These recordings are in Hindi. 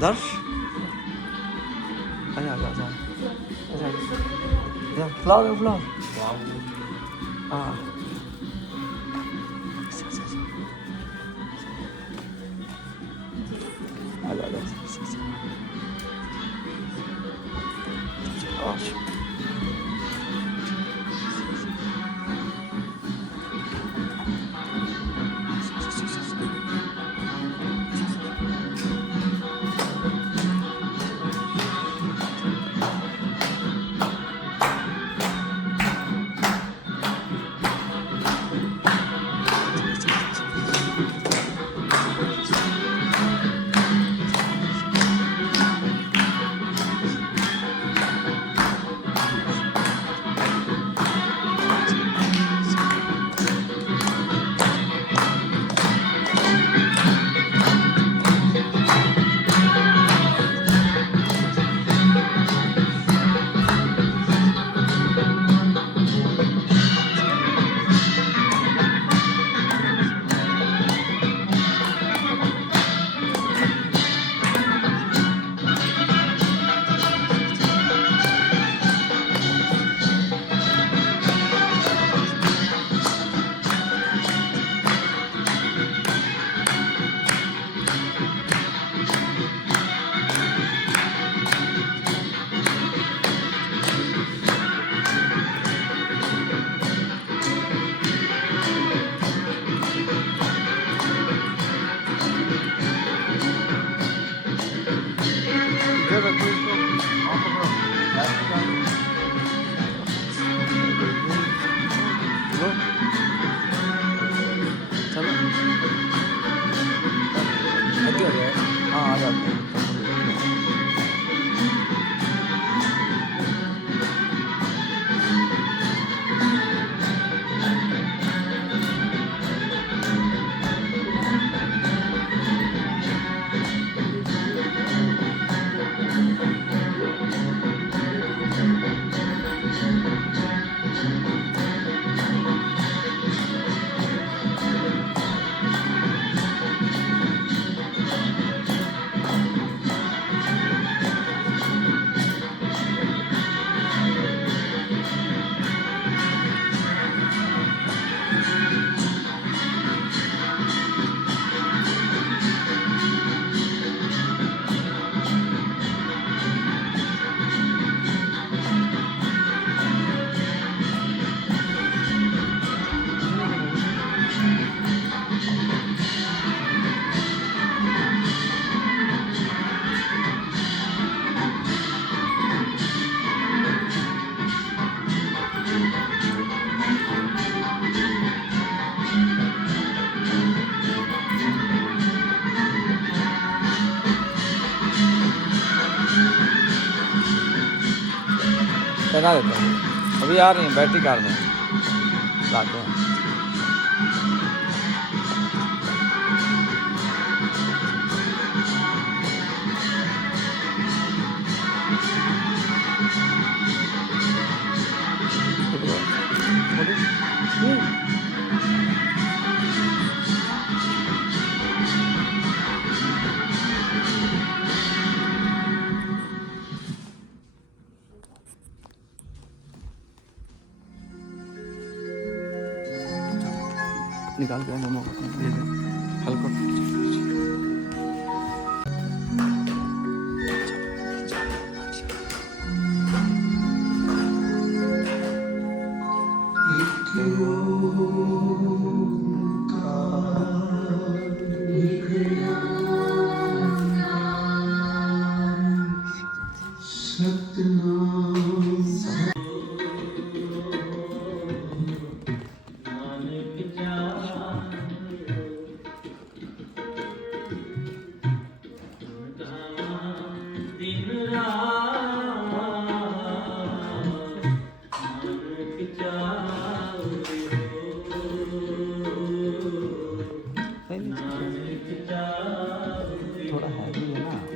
इधर आजा आजा आजा आजा इधर फ्लावर फ्लावर हाँ आजा आजा आजा हाँ आ जाते हैं लगा देते हैं अभी आ रही हैं बैटरी कार में लाते हैं निकाल के मम्मा को दे दे हल्का थोड़ा हैवी है ना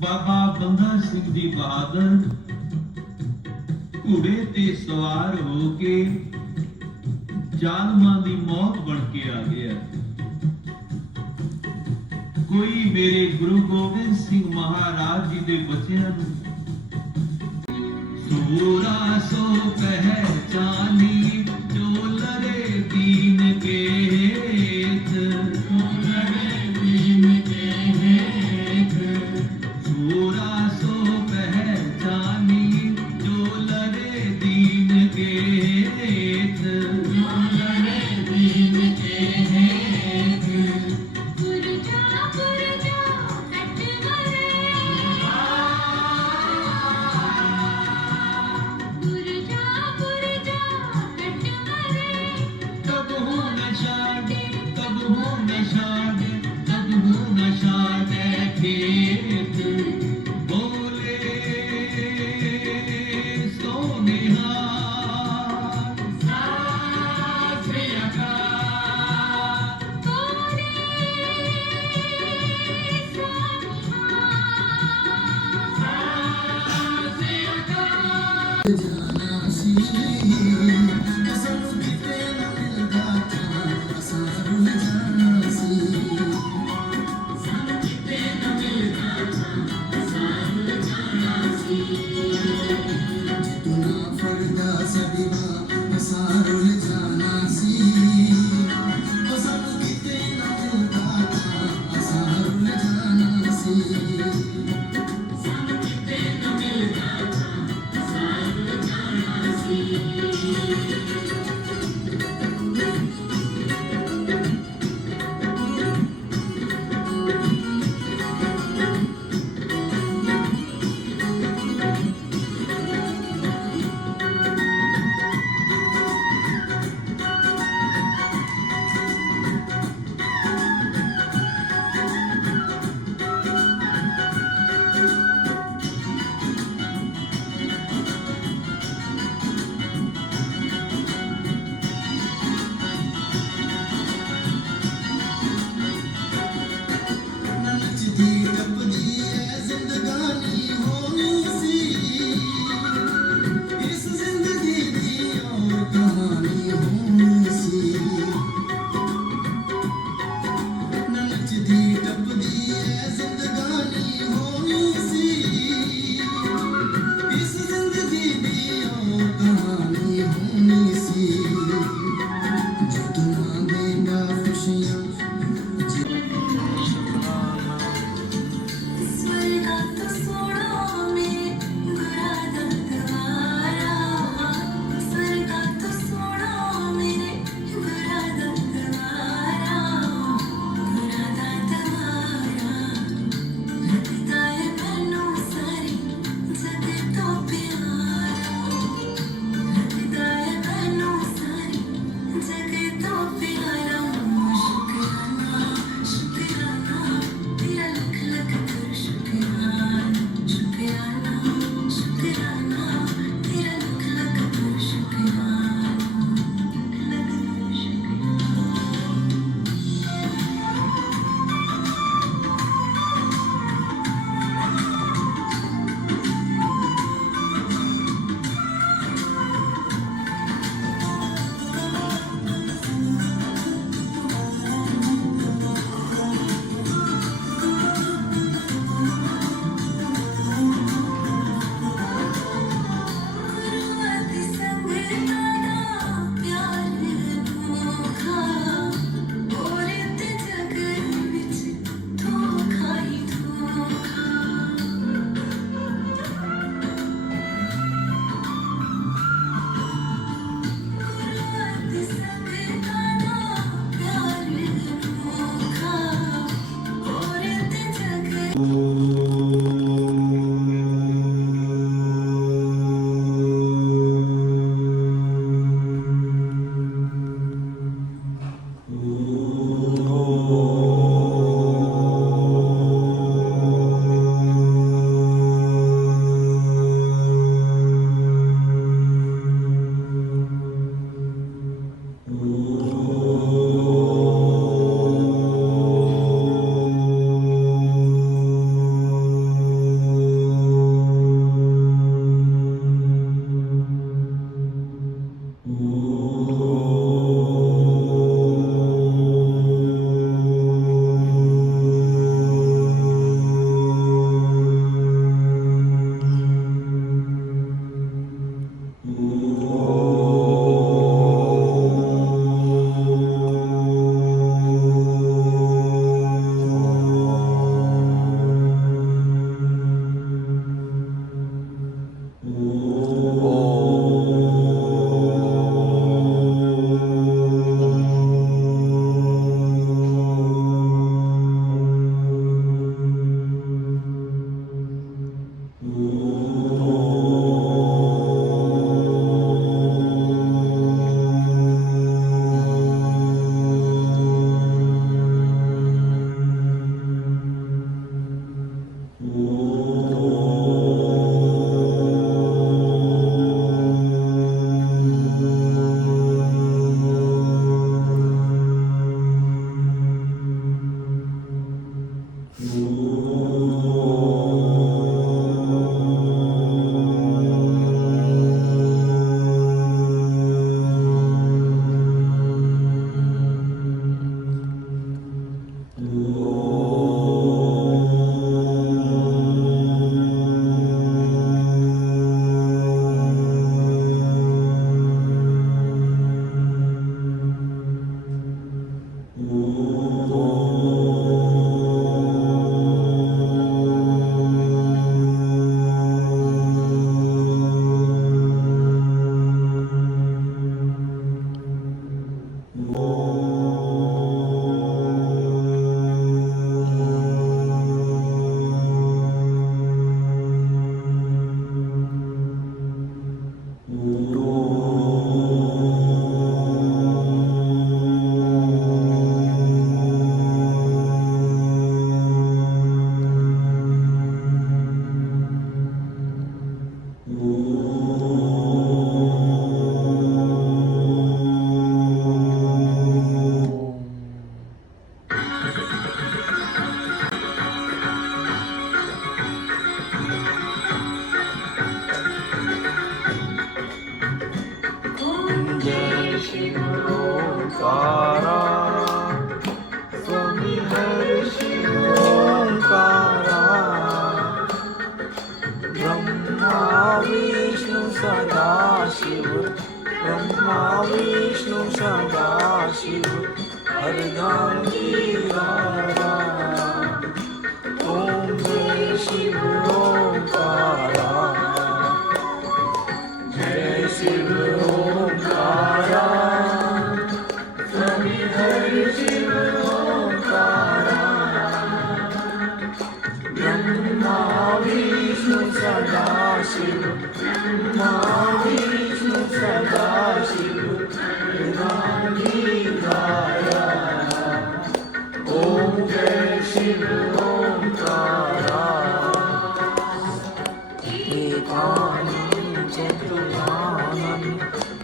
ਬਾਬਾ ਬੰਦਾ ਸਿੰਘ ਜੀ ਬਹਾਦਰ ਘੋੜੇ ਤੇ ਸਵਾਰ ਹੋ ਕੇ ਜ਼ਾਲਮਾਂ ਦੀ ਮੌਤ ਬਣ ਕੇ ਆ ਗਿਆ। ਕੋਈ ਮੇਰੇ ਗੁਰੂ ਗੋਬਿੰਦ ਸਿੰਘ ਮਹਾਰਾਜ ਜੀ ਦੇ ਬੱਚਿਆਂ ਨੂੰ ਸੂਰਾ ਸੋ ਪਹਿਚਾਨੀ ਜੋ ਲੜੇ ਦੀਨ ਕੇ ਹੇਠ, ਲੜੇ ਦੀਨ ਕੇ ਹੇਠ, ਸੂਰਾ ਸੋ ਪਹਿਚਾਨੀ ਜੋ ਲੜੇ ਦੀਨ ਕੇ ਹੇਠ, ਲੜੇ ਦੀਨ ਕੇ ਹੇਠ। ब्रह्मा विष्णु सदा शिव, ब्रह्मा विष्णु सदा शिव, अर्धांगिरा। ओम जय शिव ओंकारा, जय शिव ओंकारा, स्वामी हरि शिव ओंकारा। ब्रह्मा विष्णु सदा शिव, ब्रह्मा विष्णु सदा शिव, अर्धांगिरा। ओम जय शिव ओंकारा। एकानन चतुरानन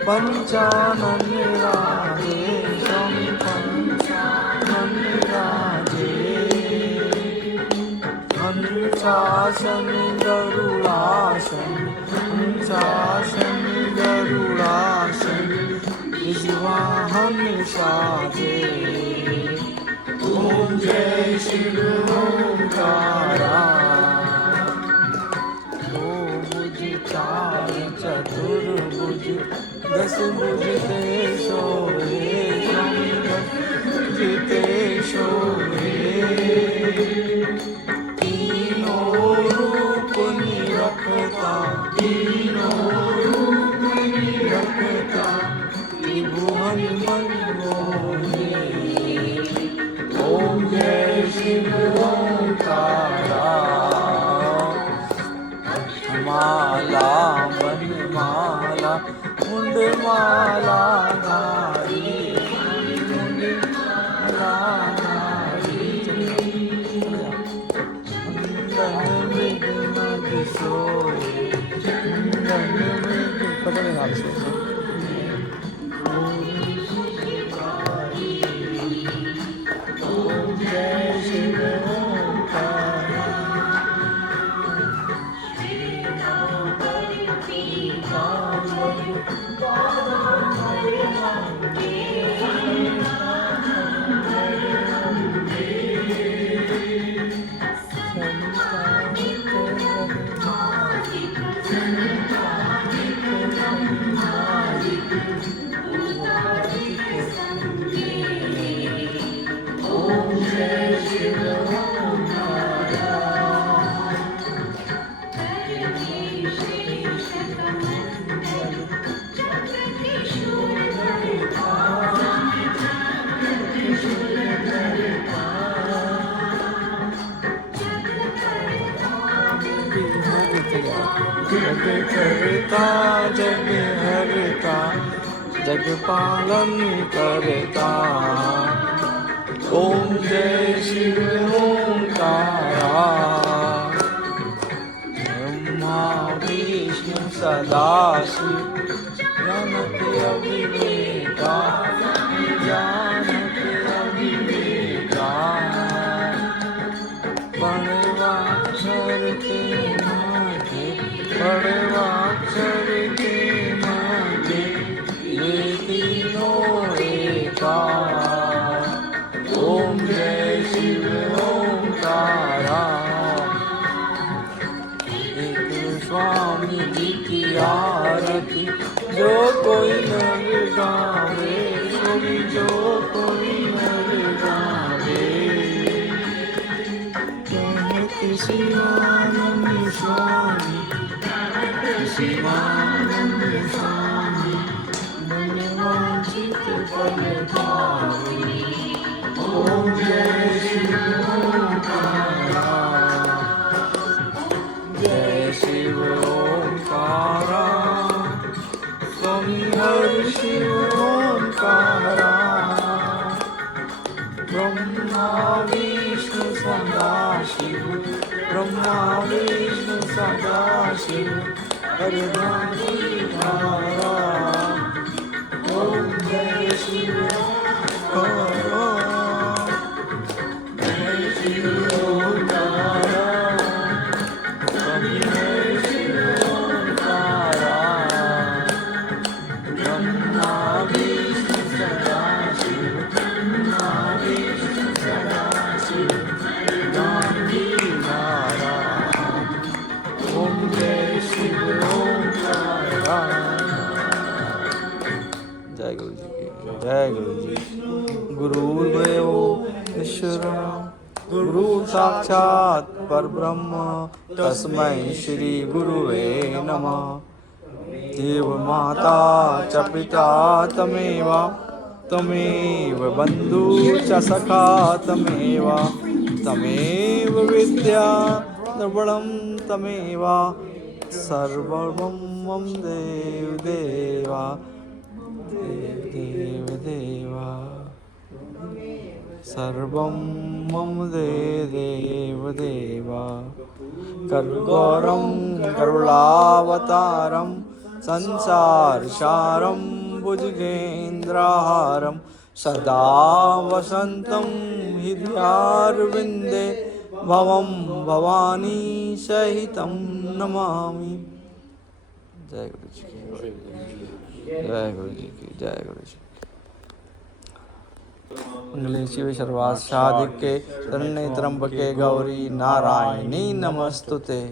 पंचानन राजे, स्वामी पंचानन राजे। हंसासन गरुड़ासन, हंसासन गरुड़ासन, निजवाहन साजे। ओम जय शिव ओंकारा। दो भुज चार चतुर्भुज, दस भुज ते सोए, स्वामी दस भुज ते सोए। तीनों रूप निरखता, तीनों रूप निरखता, त्रिभुवन मन मोहे। ओम जय शिव ओंकारा। माला बनमाला मुंडमाला नारी, मुंडमाला नारी। अंदन मृग मग सोए, अंदन मृग पता नहीं नाम से। ओम जय शिव ओंकारा। जग करता जग हरता, जग पालन करता। ओम जय शिव ओंकारा। ब्रह्मा विष्णु सदा शिव, जानत अविवेका, जानत अविवेका। बड़वाक्षर के माथे, बड़वाक्षर के माथे, ये तीनों एका। ओम जय शिव ओंकारा। एक स्वामी जी की आरती जो कोई नर गावे, सुनी जो कोई नर गावे। शिवानंद स्वामी, शिवानंद स्वामी, मनवांछित फल पावे। ओम जय शिव ओंकारा, जय शिव ओंकारा। स्वामी हरि शिव ओंकारा। ब्रह्मा विष्णु सदा शिव, ब्रह्मा विष्णु सदा शिव, अर्धांगिरा। ओम जय शिव ओंकारा, जय शिव ओंकारा। स्वामी हरि शिव ओंकारा। ब्रह्मा विष्णु सदा शिव, ब्रह्मा विष्णु सदा शिव, अर्धांगिरा। ओम जय जय गुरु जी। गुरुर्देवो ईश्वरः गुरु साक्षात् परब्रह्म तस्मै श्री गुरुवे नमः। देव माता च पिता तमेव तमेव बन्धु च सखा तमेव तमेव विद्या द्रविणं तमेव सर्वं मम देव देवा देव देवा सर्वं मम देव देवा। कर्गौरं करुणावतारं संसारसारं भुजगेन्द्रहारं सदा वसन्तं हृदयारविन्दे भवं भवानी सहितं नमामि। जय गुरु जी की जय गुरु जी की जय गुरु जी। मंगले शिव सर्वासाधिके शरण्ये त्र्यंबके गौरी नारायणी नमस्तुते।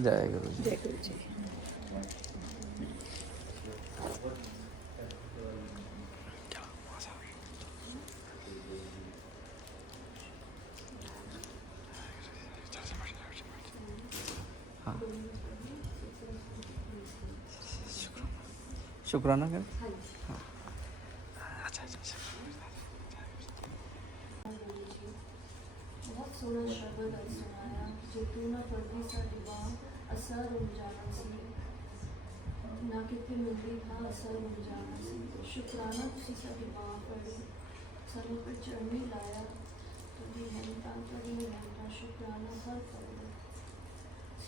जय गुरु जी। जय गुरु जी। हाँ शुक्राना कर। हाँ अच्छा अच्छा। बहुत सोहना शब्द अज सुनाया जो तू ना पढ़दी साडी बां असर रुम जाना सी ना कितनी मिलदी हाँ असर रुम जाना सी। शुक्राना तुसी साडी बां पढ़ी सानू पर चढ़नी लाया तुझी मेहनतां तुझी मेहनतां शुक्राना हर पढ़ी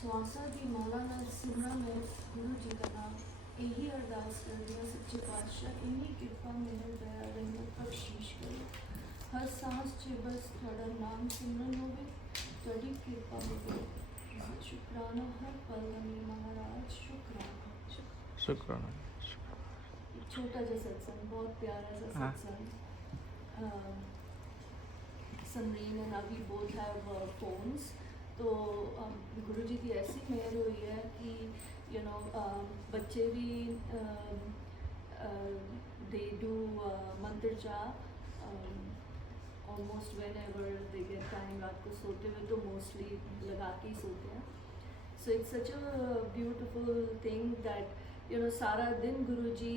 स्वासा दी माला नाल सिमरा मैं गुरु जी का नाम यही अरदास कर दिया सच्चे पातशाह इन्नी कृपा मेरे दया रहमत बख्शीश करो हर सांस च बस थोड़ा नाम सिमरन होवे थोड़ी कृपा होवे शुक्राना हर पल में महाराज शुक्राना। शुक्राना। छोटा सा सत्संग बहुत प्यारा सा सत्संग। समरीन एंड अभी बोथ हैव फोन्स तो गुरु जी की ऐसी मेहर हुई है कि यू नो बच्चे भी दे डू मंत्र जाप almost when ever they get time रात को सोते हुए तो मोस्टली लगा के ही सोते हैं। So it's such a beautiful thing that you know सारा दिन गुरु जी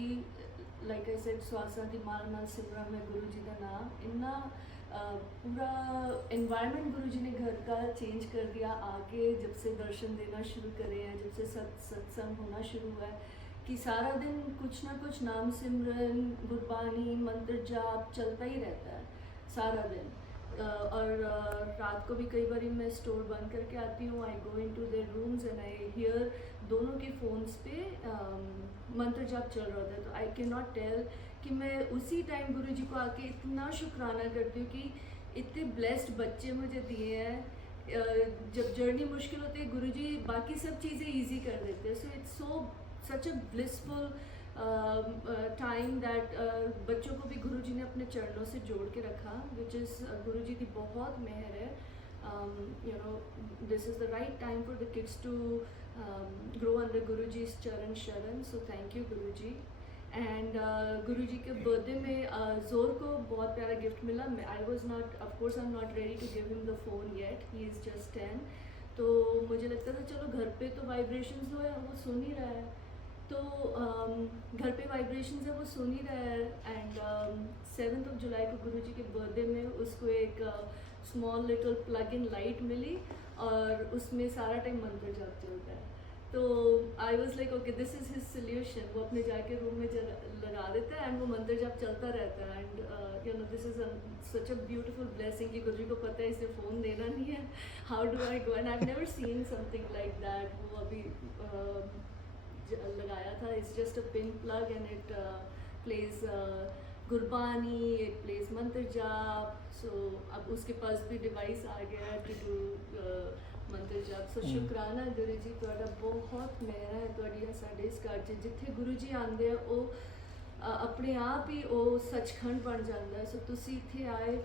लाइक आई सेड स्वासा दी माल नाल सिमरा में गुरु जी का नाम इन्ना पूरा एनवायरनमेंट गुरु जी ने घर का चेंज कर दिया आके जब से दर्शन देना शुरू करे हैं जब से सत्संग होना शुरू हुआ है कि सारा दिन कुछ ना कुछ नाम सिमरन गुरबानी मंत्र जाप चलता ही रहता है सारा दिन। और रात को भी कई बार मैं स्टोर बंद करके आती हूँ I go into their rooms and I hear दोनों के फ़ोन्स पे मंत्र जाप चल रहा होता है तो आई कैन नॉट टेल कि मैं उसी टाइम गुरु जी को आके इतना शुक्राना करती हूँ कि इतने ब्लेस्ड बच्चे मुझे दिए हैं। जब जर्नी मुश्किल होती है गुरु जी बाकी सब चीज़ें ईजी कर देते हैं। So it's so such a blissful time that बच्चों को भी गुरु जी ने अपने चरणों से जोड़ के रखा विच इज़ गुरु जी की बहुत मेहर है। You know this is the right time for the kids to grow under Guruji's charan sharan, so thank you Guruji. And Guruji के बर्थडे में जोर को बहुत प्यारा गिफ्ट मिला. I was not, of course I am not ready to give him the phone yet, he is just 10. तो मुझे लगता था चलो घर पे तो वाइब्रेशंस हो है, वो सुन ही रहा है. तो घर पे वाइब्रेशंस है, वो सुन ही रहा है. एंड 7 जुलाई को गुरुजी के बर्थडे में उसको एक small little plug in light मिली और उसमें सारा टाइम मंत्र जाप चलता है. तो I was like okay this is his solution. वो अपने जाके रूम में लगा देता है एंड वो मंत्र जाप चलता रहता है. And you know this is such a beautiful blessing कि गुरुजी को पता है इसे फ़ोन देना नहीं है. How do I go, and I have never seen something like that. वो अभी लगाया था. It's just a pin plug and it plays Gurbani, it plays मंत्र जाप. सो अब उसके पास भी डिवाइस आ गया है टू डू मंत्र जाप. सो शुक्राना गुरु जी ਤੁਹਾਡਾ ਬਹੁਤ ਮਿਹਰ ਹੈ ਤੁਹਾਡੀ ਸਾਡੇ ਇਸ ਘਰ 'ਚ. ਜਿੱਥੇ ਗੁਰੂ ਜੀ ਆਉਂਦੇ ਆ ਉਹ ਆਪਣੇ ਆਪ ਹੀ ਉਹ ਸੱਚਖੰਡ ਬਣ ਜਾਂਦਾ ਹੈ. ਸੋ ਤੁਸੀਂ ਇੱਥੇ ਆਏ,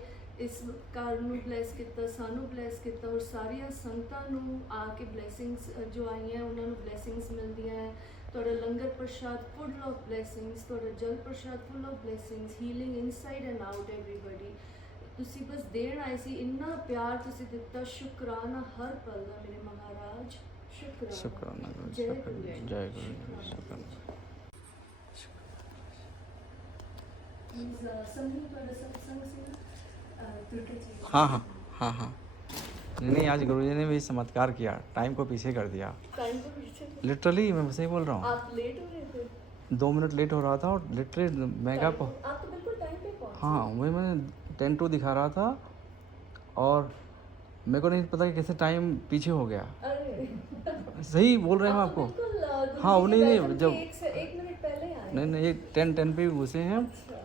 ਇਸ ਘਰ ਨੂੰ ਬਲੈਸ ਕੀਤਾ, ਸਾਨੂੰ ਬਲੈਸ ਕੀਤਾ ਔਰ ਸਾਰੀਆਂ ਸੰਗਤਾਂ ਨੂੰ ਆ ਕੇ ਬਲੈਸਿੰਗਸ ਜੋ ਆਈਆਂ ਉਹਨਾਂ ਨੂੰ ਬਲੈਸਿੰਗਸ ਮਿਲਦੀਆਂ ਹੈ. ਤੁਹਾਡਾ ਲੰਗਰ ਪ੍ਰਸ਼ਾਦ ਫੁੱਲ ਆਫ ਬਲੈਸਿੰਗਸ, ਤੁਹਾਡਾ ਜਲ ਪ੍ਰਸ਼ਾਦ full of blessings, healing inside and out everybody. ਤੁਸੀਂ ਬਸ ਦੇਣ ਆਏ ਸੀ, ਇੰਨਾ ਪਿਆਰ ਤੁਸੀਂ ਦਿੱਤਾ. ਸ਼ੁਕਰਾਨਾ ਹਰ ਪਲ ਦਾ ਮੇਰੇ ਮਹਾਰਾਜ. ਸ਼ੁਕਰਾਨਾ शुक्राना गुरु जय जी, गुरु जी. जय गुरु जी, शुक्राना. समझी ਤੁਹਾਡਾ ਸਤਸੰग ਸੀ ਨਾ ਦੁਰਗਾ ਜੀ. हाँ हाँ हाँ हाँ. नहीं, आज गुरु जी ने भी चमत्कार किया, टाइम को पीछे कर दिया. टाइम को पीछे लिटरली मैं सही बोल रहा हूँ. आप लेट हो रहे थे. 2 मिनट लेट हो रहा था और लिटरली मैं क्या आप तो बिल्कुल टाइम पे पहुंचे. हाँ, वही मैंने 10 to दिखा रहा था और मेरे को नहीं पता कि कैसे टाइम पीछे हो गया. अरे सही बोल रहे हैं हम आप तो आपको. बिल्कुल हाँ, वो नहीं welcome जब के एक मिनट पहले आए. नहीं ये 10 पे घुसे हैं अच्छा.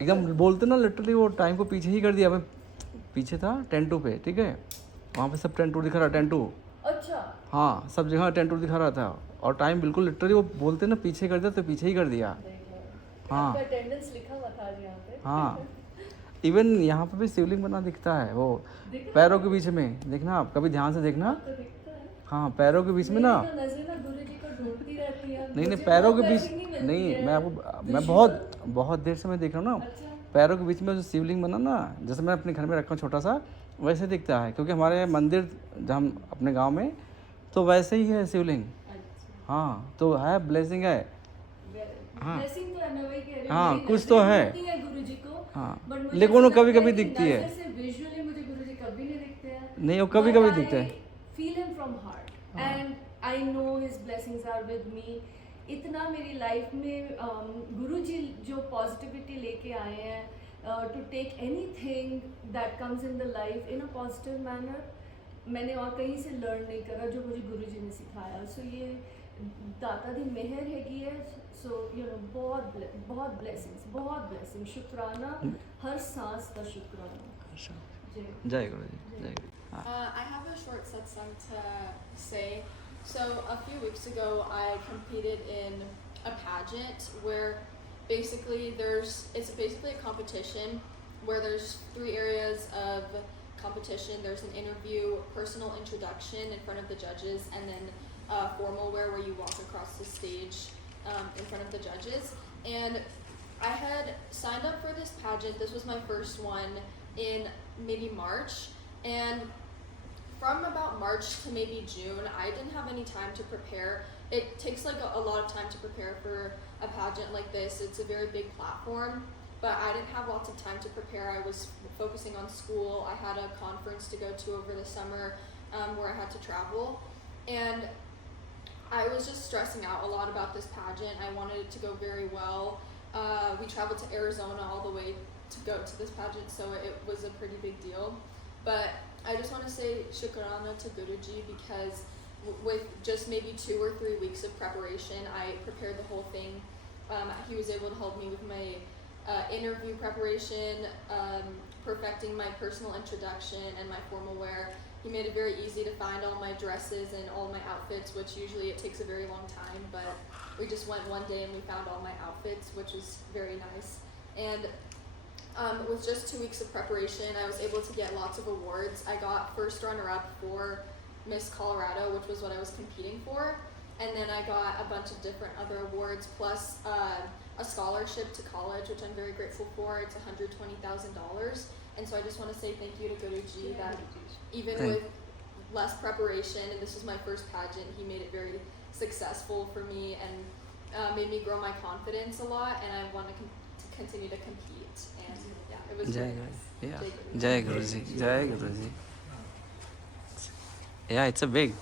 एकदम. बोलते ना लिटरली वो टाइम को पीछे ही कर दिया. मैं पीछे था 10 to पे, ठीक है. वहाँ पे सब 10 to दिखा रहा, 10 to. अच्छा. हाँ, सब जगह 10 to दिखा रहा था और टाइम बिल्कुल लिटरली वो बोलते ना पीछे कर दिया तो पीछे ही कर दिया. हाँ. आपका अटेंडेंस लिखा हुआ था आज यहाँ पे. हाँ, इवन यहाँ पे भी शिवलिंग बना दिखता है वो दिखा? पैरों के बीच में. देखना आप कभी ध्यान से देखना. तो दिखता है. हाँ, पैरों के बीच में ना. मेरी तो नजर ना गुरु जी को ढूंढती रहती है. नहीं मुझे पैरों के वो बीच blessing मिलती नहीं. है. मैं आपको मैं बहुत देर से मैं देख रहा हूँ ना. अच्छा. पैरों के बीच में जो शिवलिंग बना ना, जैसे मैं अपने घर में रखा हूँ छोटा सा, वैसे दिखता है. क्योंकि हमारे मंदिर जहाँ हम अपने गांव में तो वैसे ही है शिवलिंग. अच्छा. हाँ, तो है, ब्लेसिंग है. हाँ. ब्लेसिंग तो है, मैं वही कह रही हूँ. हाँ, मेरी कुछ नजर तो है. होती गुरु जी को. हाँ, But मुझे लेकिन वो ऐसा कभी लगता कभी कि दिखती है. नजर से विजुअली मुझे गुरु जी कभी नहीं दिखते हैं. नहीं, वो कभी कभी दिखते हैं. Feel him from heart and I know his blessings are with me. इतना मेरी लाइफ में गुरु जी जो पॉजिटिविटी लेके आए हैं to take anything that comes in the life in a positive manner, मैंने और कहीं से लर्न नहीं करा जो मुझे गुरु जी ने सिखाया. सो ये दाता दी मेहर हैगी है. सो यू नो बहुत ब्लेसिंग. शुक्राना हर सांस का शुक्राना. जय जय गुरु जी, जय गुरु. I have a short satsang to say. So a few weeks ago, I competed in a pageant where basically it's basically a competition where there's 3 areas of competition. There's an interview, personal introduction in front of the judges, and then formal wear where you walk across the stage in front of the judges. And I had signed up for this pageant. This was my first one in maybe March, and from about March to maybe June, I didn't have any time to prepare. It takes like a lot of time to prepare for a pageant like this. It's a very big platform, but I didn't have lots of time to prepare. I was focusing on school. I had a conference to go to over the summer where I had to travel, and I was just stressing out a lot about this pageant. I wanted it to go very well. We traveled to Arizona all the way to go to this pageant, so it was a pretty big deal. But I just want to say Shukrana to Guruji because with just maybe 2 or 3 weeks of preparation, I prepared the whole thing. He was able to help me with my interview preparation, perfecting my personal introduction and my formal wear. He made it very easy to find all my dresses and all my outfits, which usually it takes a very long time, but we just went one day and we found all my outfits, which was very nice. And with just 2 weeks of preparation, I was able to get lots of awards. I got first runner-up for Miss Colorado, which was what I was competing for. And then I got a bunch of different other awards, plus a scholarship to college, which I'm very grateful for. It's $120,000, and so I just want to say thank you to Guruji that even with less preparation, and this was my first pageant, he made it very successful for me and made me grow my confidence a lot, and I want to continue to compete. And yeah, it was Jai very Guru. nice. Yeah. Jai Guruji. Jai Guruji. Yeah, it's a big.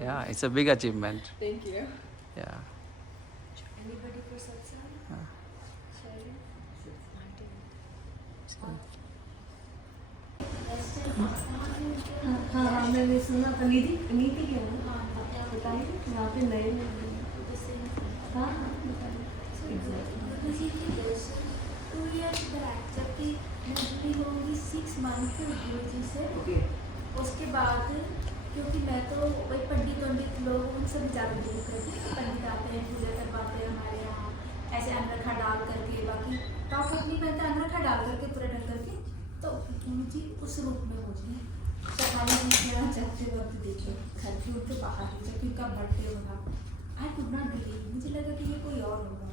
Yeah, it's a big achievement. Thank you. Yeah. Anybody for satsang? Sharon? हाँ मैंने सुना था नीति क्या है बताइए यहाँ पे नए हाँ गुरुजी के दर्शन 2 years बैक जबकि मैं जुड़ी होंगी 6 months गुरुजी से उसके बाद क्योंकि मैं तो वही पंडित लोग उन सभी ज़्यादा दूर करती हूँ पंडित आते हैं पूजा करवाते हैं हमारे यहाँ ऐसे अनरखा डाल करके बाकी टॉप अप नहीं पहनता अनरखा डाल करके पूरा ढंग करके तो गुरुजी उस रूप में मुझे सफाई जी यहाँ जाते वक्त देखे घर के उनके बाहर ही जबकि उनका बर्थडे होगा आई कुड नॉट बिलीव मुझे लगा कि ये कोई और होगा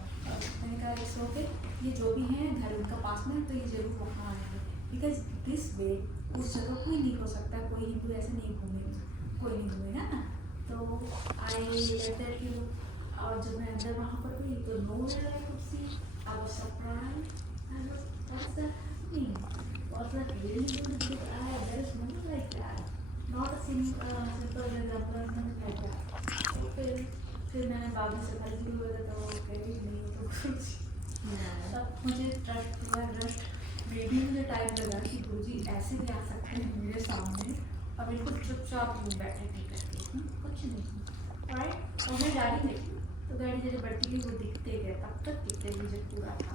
मैंने कहा इस ओके ये जो भी है घर उनका पास में तो ये जरूर वहाँ आएंगे बिकॉज दिस वे उस जगह कोई नहीं हो सकता कोई हिंदू ऐसे नहीं घूमेगा कोई नहीं घूमेगा ना तो आई लेटर यू और जब मैं अंदर वहाँ पर गई तो no I could see I was surprised I was what's that happening was that really good because there is nothing like that not a simple development like that तो फिर मैंने बाद में से पढ़ भी हुआ था तो कभी नहीं तो कुछ तब मुझे ट्रस्ट हुआ ट्रस्ट मे भी मुझे टाइम लगा कि गुरुजी ऐसे भी आ सकते हैं मेरे सामने और बिल्कुल चुपचाप यूँ बैठे थे करके कुछ नहीं राइट और मैं गाड़ी देखी तो गाड़ी जैसे बढ़ती गई वो दिखते गए तब तक दिखते मुझे पूरा था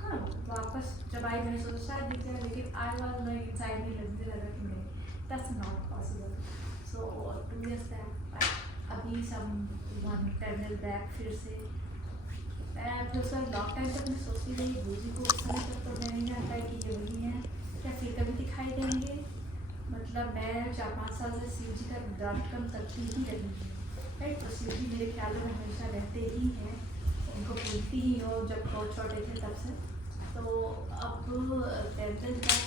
हाँ वापस जब आई मैंने सोचा शायद दिख जाए लेकिन आई वाज लाइक इनसाइड में लगने लगा कि नहीं that's not possible so 2 years back अभी सम 10 years बैक फिर से मैं फिर उसका लॉन्ग टाइम तक मैं सोचती रही गुरुजी को उस समय तक तो मैं नहीं जानता कि ये वही है क्या फिर कभी दिखाई देंगे मतलब मैं 4-5 साल से शिव जी का दर्शन करती ही रही हूँ राइट तो शिव जी मेरे ख्याल में हमेशा रहते ही हैं उनको पूछती ही हो जब बहुत छोटे थे तब से तो अब 10 years बाद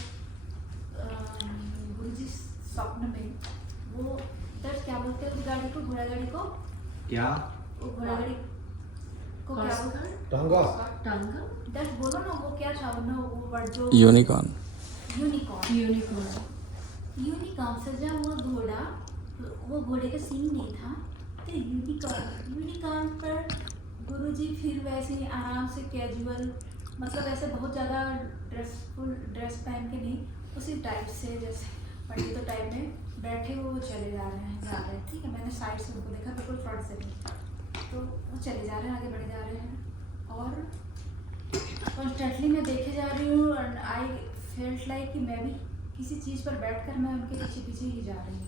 गुरुजी स्वप्न में वो दर्श क्या बोलते हैं उस गाड़ी को घोड़ा गाड़ी को क्या वो घोड़ा गाड़ी को क्या बोलते हैं टांगा दर्श बोलो ना वो क्या था ना वो वर्ड जो Unicorn. यूनिकॉर्न सजा हुआ घोड़ा वो घोड़े का सींग नहीं था तो यूनिकॉर्न पर गुरुजी फिर वैसे ही आराम से कैजुअल मतलब ऐसे बहुत ज़्यादा ड्रेस पहन के नहीं उसी टाइप से जैसे पंडित तो टाइप में बैठे हुए वो चले जा रहे हैं ठीक है मैंने साइड से उनको देखा बिल्कुल फ्रंट से नहीं तो वो चले जा रहे हैं आगे बढ़े जा रहे हैं और कॉन्स्टेंटली मैं देखे जा रही हूँ और आई फेल्ट लाइक कि मैं भी किसी चीज़ पर बैठकर मैं उनके पीछे पीछे ही जा रही हूँ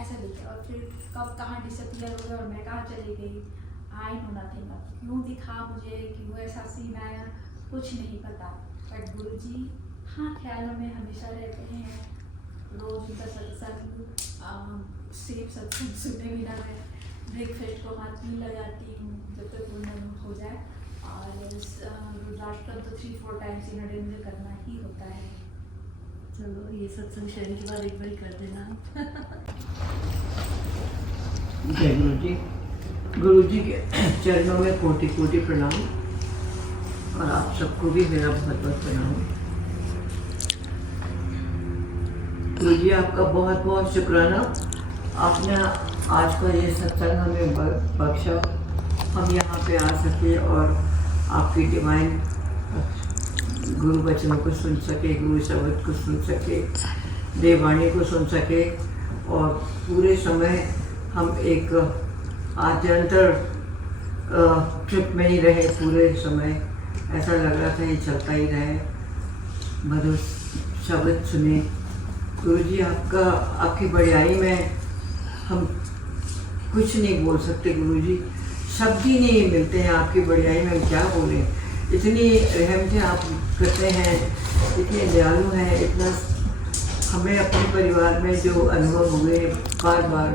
ऐसा दिखा और फिर कब कहाँ डिसअपियर हो गया और मैं कहाँ चली गई आई नो नथिंग क्यों दिखा मुझे क्यों ऐसा सीन आया कुछ नहीं पता बट गुरुजी हाँ ख्यालों में हमेशा रहते हैं रोज उनका सत्संग सेब सत्संग सुनने बिना मैं ब्रेकफास्ट को हाथ नहीं लगाती हूँ जब तक वो न हो जाए और रुद्राष्टकम तो 3-4 टाइम्स इन अ डे मुझे करना ही होता है चलो ये सत्संग शहर के बाद एक बार कर देना जय गुरु जी गुरुजी के चरणों में कोटि कोटि प्रणाम और आप सबको भी मेरा बहुत बहुत प्रणाम। गुरुजी आपका बहुत बहुत शुक्राना, आपने आज का ये सत्संग हमें बख्शा, हम यहाँ पे आ सके और आपकी डिवाइन गुरु वचनों को सुन सके, गुरु शब्द को सुन सके, देववाणी को सुन सके और पूरे समय हम एक आद्यंतर ट्रिप में ही रहे। पूरे समय ऐसा लग रहा था ये चलता ही रहे, मधुर शब्द सुने। गुरुजी आपका आपकी बढ़ियाई में हम कुछ नहीं बोल सकते गुरुजी, शब्द ही नहीं मिलते हैं आपकी बढ़ियाई में, हम क्या बोलें। इतनी रहम से आप करते हैं, इतने दयालु हैं, इतना हमें अपने परिवार में जो अनुभव हुए बार बार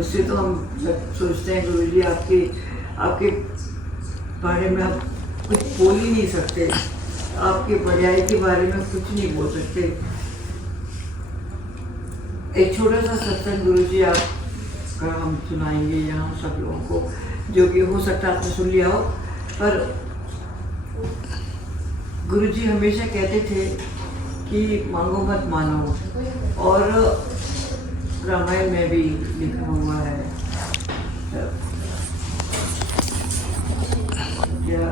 उससे तो हम सोचते हैं गुरुजी आपके बारे में हम कुछ बोल ही नहीं सकते, आपके बड़ाई के बारे में कुछ नहीं बोल सकते। एक छोटा सा सत्संग गुरुजी आपका हम सुनाएंगे यहाँ सब लोगों को, जो कि हो सकता है आपने सुन लिया हो, पर गुरुजी हमेशा कहते थे कि मांगो मत मानो, और रामायण में भी लिखा हुआ है, क्या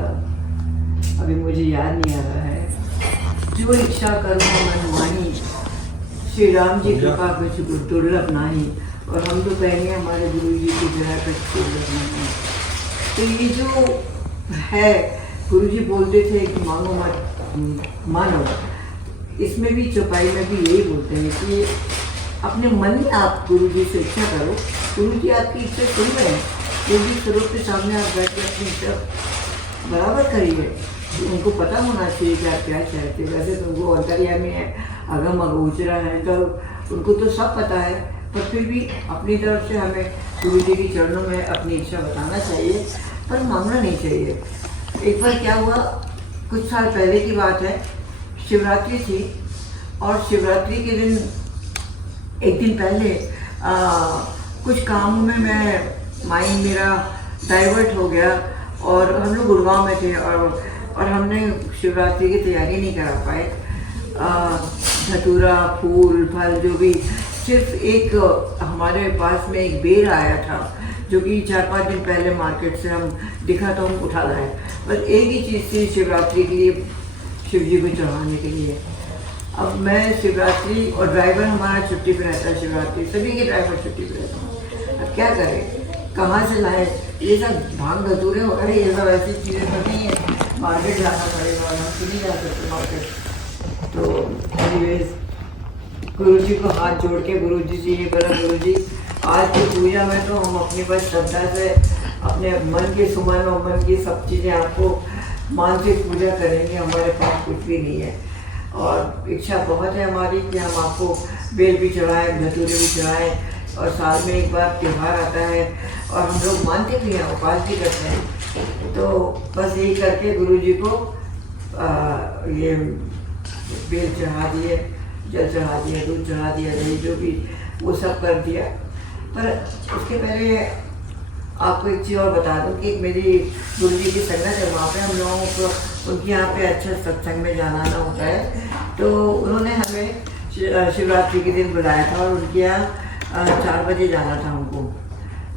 अभी मुझे याद नहीं आ रहा है, जो इच्छा करो मन माही, श्री राम जी कृपा कुछ दुर्लभ नाही, और हम तो कहेंगे हमारे गुरु जी की जगह कुछ दुर्लभ नहीं है। तो ये जो है, गुरु जी बोलते थे कि मांगो मत मानो, इसमें भी चौपाई में भी यही बोलते हैं कि अपने मन में आप गुरु जी से इच्छा करो, गुरु जी आपकी इच्छा सुन रहे हैं, क्योंकि स्वरूप के सामने आप बैठ के अपनी इच्छा बराबर करिए। उनको पता होना चाहिए कि आप क्या चाहते हैं। वैसे तो उनको अंतर्यामी है, अगम अगोचरा है, तो उनको तो सब पता है, पर फिर भी अपनी तरफ से हमें गुरु जी के चरणों में अपनी इच्छा बताना चाहिए, पर मांगना नहीं चाहिए। एक बार क्या हुआ, कुछ साल पहले की बात है, शिवरात्रि थी, और शिवरात्रि के दिन एक दिन पहले कुछ कामों में मैं माइंड मेरा डाइवर्ट हो गया, और हम लोग गुड़गांव में थे, और हमने शिवरात्रि की तैयारी नहीं करा पाए। धतूरा फूल फल जो भी, सिर्फ एक हमारे पास में एक बेर आया था जो कि 4-5 दिन पहले मार्केट से हम दिखा तो हम उठा लाए, बस एक ही चीज़ थी शिवरात्रि के लिए, शिव जी को चढ़ाने के लिए। अब मैं शिवरात्रि, और ड्राइवर हमारा छुट्टी पे रहता है, शिवरात्रि सभी के ड्राइवर छुट्टी पे रहते हैं, अब क्या करें, कहाँ से लाए, ये सब भांग धतूरे हो गए, ये सब ऐसी चीज़ें तो नहीं है, मार्केट जाना पड़ेगा, और हम नहीं जा सकते मार्केट। तो एनीवेज गुरु जी को हाथ जोड़ के गुरु जी से ये बोला, गुरु जी आज की पूजा में तो हम अपनी बस श्रद्धा से अपने मन के सुमन और मन की सब चीज़ें आपको मानसिक पूजा करेंगे, हमारे पास कुछ भी नहीं है, और इच्छा बहुत है हमारी कि हम आपको बेल भी चढ़ाएँ, धतूरे भी चढ़ाएँ, और साल में एक बार त्यौहार आता है, और हम लोग मानते भी हैं, उपास भी करते हैं। तो बस यही करके गुरु जी को ये बेल चढ़ा दिए, जल चढ़ा दिया, दूध चढ़ा दिया, दही जो भी वो सब कर दिया। पर उसके पहले आपको एक चीज़ और बता दूं कि मेरी गुरु जी की संगत है, वहाँ पे हम लोगों को उनके यहाँ पे अच्छे सत्संग में जाना आना होता है, तो उन्होंने हमें शिवरात्रि के दिन बुलाया था, और उनके यहाँ 4 बजे जाना था हमको।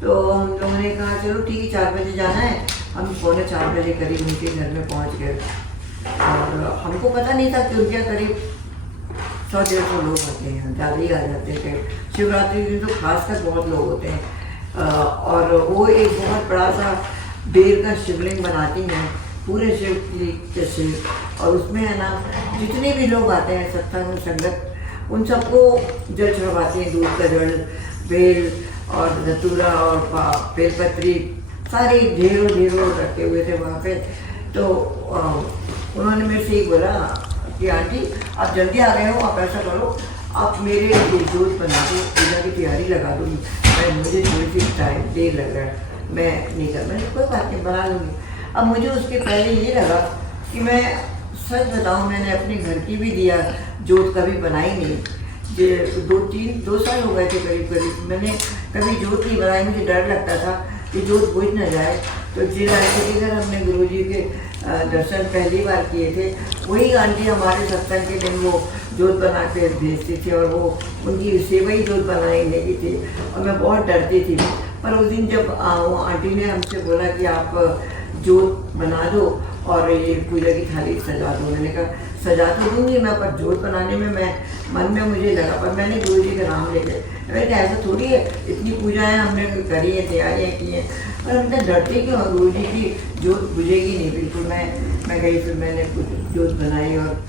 तो हम लोगों ने कहा चलो ठीक है 4 बजे जाना है, हम 3:45 बजे करीब उनके घर में पहुँच गए, और हमको पता नहीं था कि उनके यहाँ करीब 100-150 लोग आते हैं, ज़्यादा ही आ जाते थे। शिवरात्रि दिन तो खासकर बहुत लोग होते हैं, और वो एक बहुत बड़ा सा बेर का शिवलिंग बनाती हैं, पूरे शिव जैसे, और उसमें है ना जितने भी लोग आते हैं सत्संग संगत, उन सबको जल चढ़वाते हैं, दूध का जल, बेल और धतूरा और बेलपत्री, सारी ढेरों रखे हुए थे वहाँ पे। तो उन्होंने मेरे से ही बोला कि आंटी आप जल्दी आ गए हो, आप ऐसा करो आप मेरे जोत बना दो, पूजा की तैयारी लगा दो, मुझे थोड़ी सी टाइम देर लग रहा है, मैं नहीं कर, मैंने कोई बात नहीं बना लूँगी। अब मुझे उसके पहले ये लगा कि मैं सच बताऊँ, मैंने अपने घर की भी दिया जोत कभी बनाई नहीं, जे 2 साल हो गए थे करीब, मैंने कभी जोत नहीं बनाई, मुझे डर लगता था कि जोत बुझ न जाए। तो जिन आंटी के घर हमने गुरु जी के दर्शन पहली बार किए थे, वही आंटी हमारे सत्संग के दिन वो जोत बना के भेजती थी, और वो उनकी सेवा ही जोत बनाने की थी, और मैं बहुत डरती थी। पर उस दिन जब वो आंटी ने हमसे बोला कि आप जोत बना दो और ये पूजा की थाली सजा दो, मैंने कहा सजा तो दूँगी मैं, पर जोत बनाने में मैं मन में मुझे लगा, पर मैंने गुरु जी का नाम ले गए, मैंने कहा ऐसा थोड़ी है, इतनी पूजाएँ हमने करी है, तैयारियाँ की हैं, पर हमने डरते क्यों, गुरु जी की जोत बुझेगी नहीं बिल्कुल। मैं गई, फिर मैंने कुछ जोत बनाई और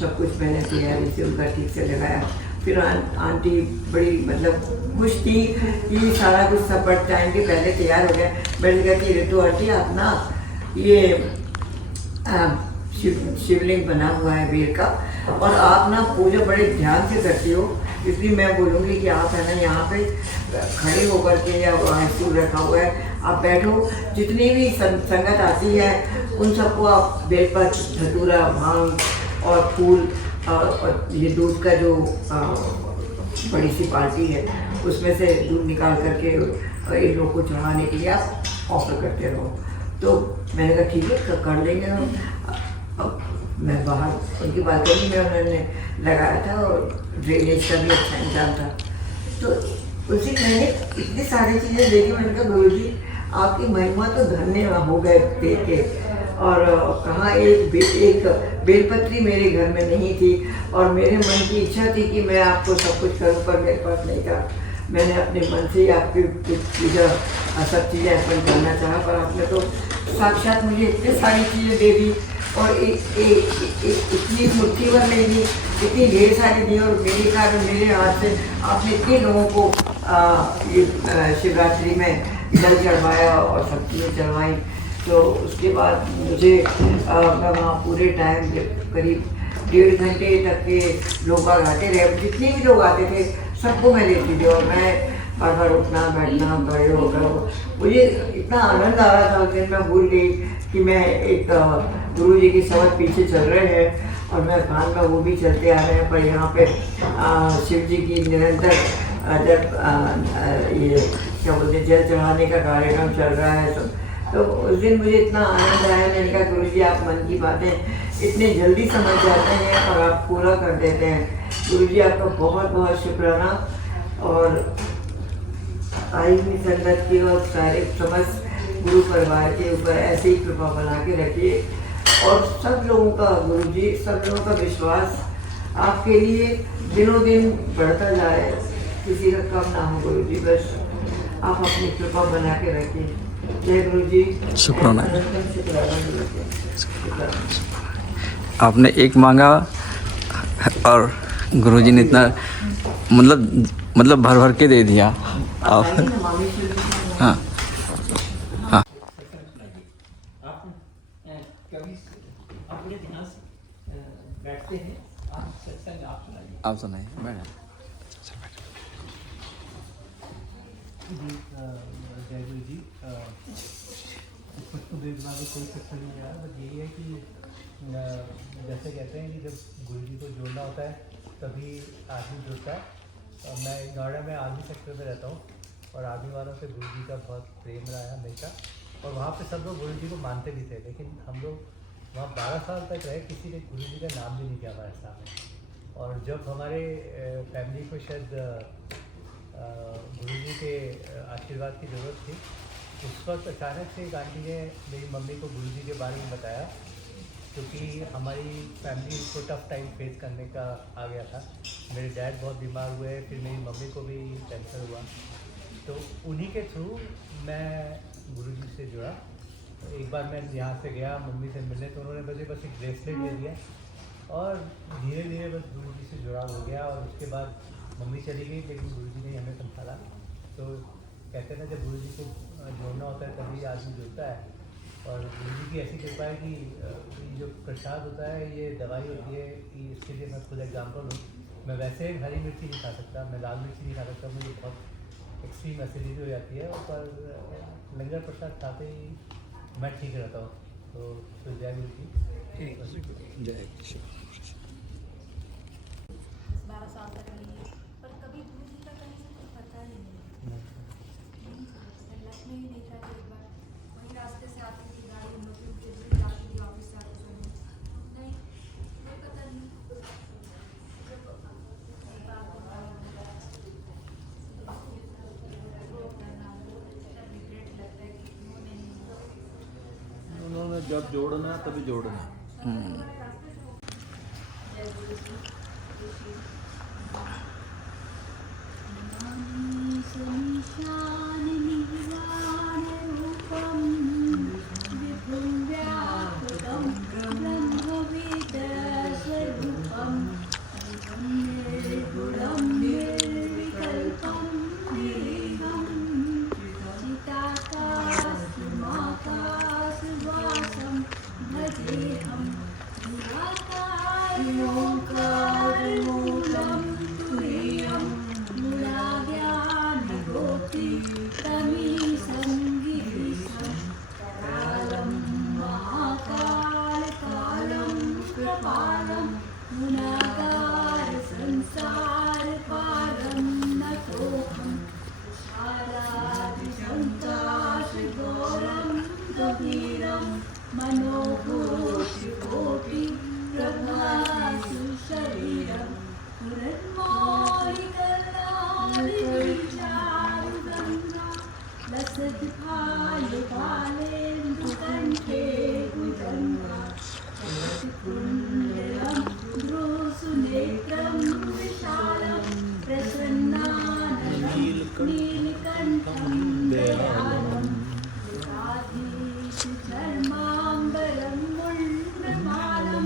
सब कुछ मैंने तैयारी से उनका ठीक से लगाया। फिर आंटी बड़ी मतलब खुश थी कि सारा कुछ सब बट टाइम के पहले तैयार हो गया। मैंने कहा कि ऋतु आंटी आप ना ये शिवलिंग बना हुआ है बेर का, और आप ना पूजा बड़े ध्यान से करती हो, इसलिए मैं बोलूँगी कि आप है ना यहाँ पे खड़े होकर के, या स्टूल रखा हुआ है, आप बैठो, जितनी भी संगत आती है उन सबको आप बेलपत्र, धतूरा, भांग और फूल और ये दूध का जो बड़ी सी पार्टी है उसमें से दूध निकाल करके इन लोगों को चढ़ाने के लिए आप ऑफर करते रहो। तो मैंने कहा ठीक है कर लेंगे हम। अब मैं बाहर उनकी बालकनी में उन्होंने लगाया था और ड्रेनेज का भी अच्छा इंतजाम था। तो उसी मैंने इतनी सारी चीज़ें देखी। मैंने कहा गुरुजी आपकी महिमा तो धन्य हो गए देख के। और कहाँ एक बेलपत्री मेरे घर में नहीं थी और मेरे मन की इच्छा थी कि मैं आपको सब कुछ करूं, पर मेरे पास नहीं था। मैंने अपने मन से ही आपकी पूजा सब चीज़ें अर्पण करना चाहा, पर आपने तो साक्षात मुझे इतनी सारी चीज़ें दे दी और इतनी मुट्ठी भर नहीं दी, इतनी ढेर सारी दी। और मेरे कारण मेरे हाथ से आपने इतने लोगों को ये शिवरात्रि में जल चढ़वाया और सब चीज़ें चढ़वाई। तो उसके बाद मुझे मैं वहाँ पूरे टाइम करीब 1.5 घंटे तक के लोग आते रहे। जितने भी लोग आते थे सबको मैं लेती थी और मैं बार बार उठना बैठना खड़े होकर मुझे इतना आनंद आ रहा था उस दिन। मैं भूल गई कि मैं एक गुरु जी की समझ पीछे चल रहे हैं और मैं कान में वो भी चलते आ रहे हैं। पर यहाँ पे शिव जी की निरंतर जब ये क्या बोलते हैं जल चढ़ाने का कार्यक्रम चल रहा है तो उस दिन मुझे इतना आनंद आया। मैंने कहा गुरु जी आप मन की बातें इतने जल्दी समझ जाते हैं और आप पूरा कर देते हैं। गुरु जी आपका बहुत बहुत शुक्राना और आई हुई संगत की और सारे समस्त गुरु परिवार के ऊपर ऐसे ही कृपा बना के रखिए। और सब लोगों का गुरु जी, सब लोगों का विश्वास आपके लिए दिनों दिन बढ़ता जाए, किसी का कम ना हो गुरु जी। बस आप अपनी कृपा बना के रखिए। जय गुरु जी। शुक्राना। आपने एक मांगा और गुरुजी ने इतना मतलब भर भर के दे दिया आप। हाँ हाँ आप कभी अपने ध्यान से बैठते हैं, आप सत्संग आप सुनाइए। आप सुनाइए मैडम। जय गुरु जी। कुछ तो देखना भी कोई सत्संग नहीं आ रहा, बस यही है कि जैसे कहते हैं कि जब गुरु जी को जोड़ना होता है तभी आदमी जुड़ता है। मैं नोएडा में आर्मी सेक्टर में रहता हूँ और आर्मी वालों से गुरु जी का बहुत प्रेम रहा है हमेशा। और वहाँ पे सब लोग गुरु जी को मानते भी थे, लेकिन हम लोग वहाँ 12 साल तक रहे, किसी ने गुरु जी का नाम भी नहीं किया हमारे सामने। और जब हमारे फैमिली को शायद गुरु जी के आशीर्वाद की ज़रूरत थी, उस वक्त अचानक से एक आंटी ने मेरी मम्मी को गुरु जी के बारे में बताया, क्योंकि हमारी फैमिली को टफ टाइम फेस करने का आ गया था। मेरे डैड बहुत बीमार हुए, फिर मेरी मम्मी को भी कैंसर हुआ। तो उन्हीं के थ्रू मैं गुरुजी से जुड़ा। एक बार मैं यहाँ से गया मम्मी से मिलने, तो उन्होंने मुझे बस एक ब्रेसलेट दे दिया और धीरे धीरे बस गुरुजी से जुड़ा हो गया। और उसके बाद मम्मी चली गई, लेकिन गुरुजी ने हमें संभाला। तो कहते हैं ना, जब गुरुजी को जोड़ना होता है तभी आदमी जुड़ता है। और गुरुजी की ऐसी कृपा है कि ये जो प्रसाद होता है ये दवाई होती है। कि इसके लिए मैं खुद एग्जाम्पल हूँ। मैं वैसे हरी मिर्ची नहीं खा सकता, मैं लाल मिर्ची नहीं खा सकता, मुझे बहुत एक्सट्रीम एसिडिटी हो जाती है। और पर लंगर प्रसाद खाते ही मैं ठीक रहता हूँ। तो जय गुरु जी। जय 12 साल तक नहीं, पर कभी गुरु जी का कहीं से कुछ पता ही नहीं। लाइफ में ही देखा कि एक बार वही रास्ते से आती थी गाड़ी, हम लोग के जाती थी ऑफिस से आते समय, नहीं कोई पता नहीं। रिग्रेट लगता है कि क्यों नहीं। उन्होंने जब जोड़ना है तभी जोड़ना है। पारम गुणागार संसार पारम नतोऽहं तुषारादि संकाश गौरम गभीरम मनोभूषि कोटि प्रभासु शरीरम पुरन्मौलि करुणादि विचारु गंगा लसत भाल बालेन्दु कंठे भुजंगा कुंडलम भ्रूसुनेत्रम विशालम प्रसन्नाननं नीलकंठं दयालम् चर्माम्बरं मुण्डमालं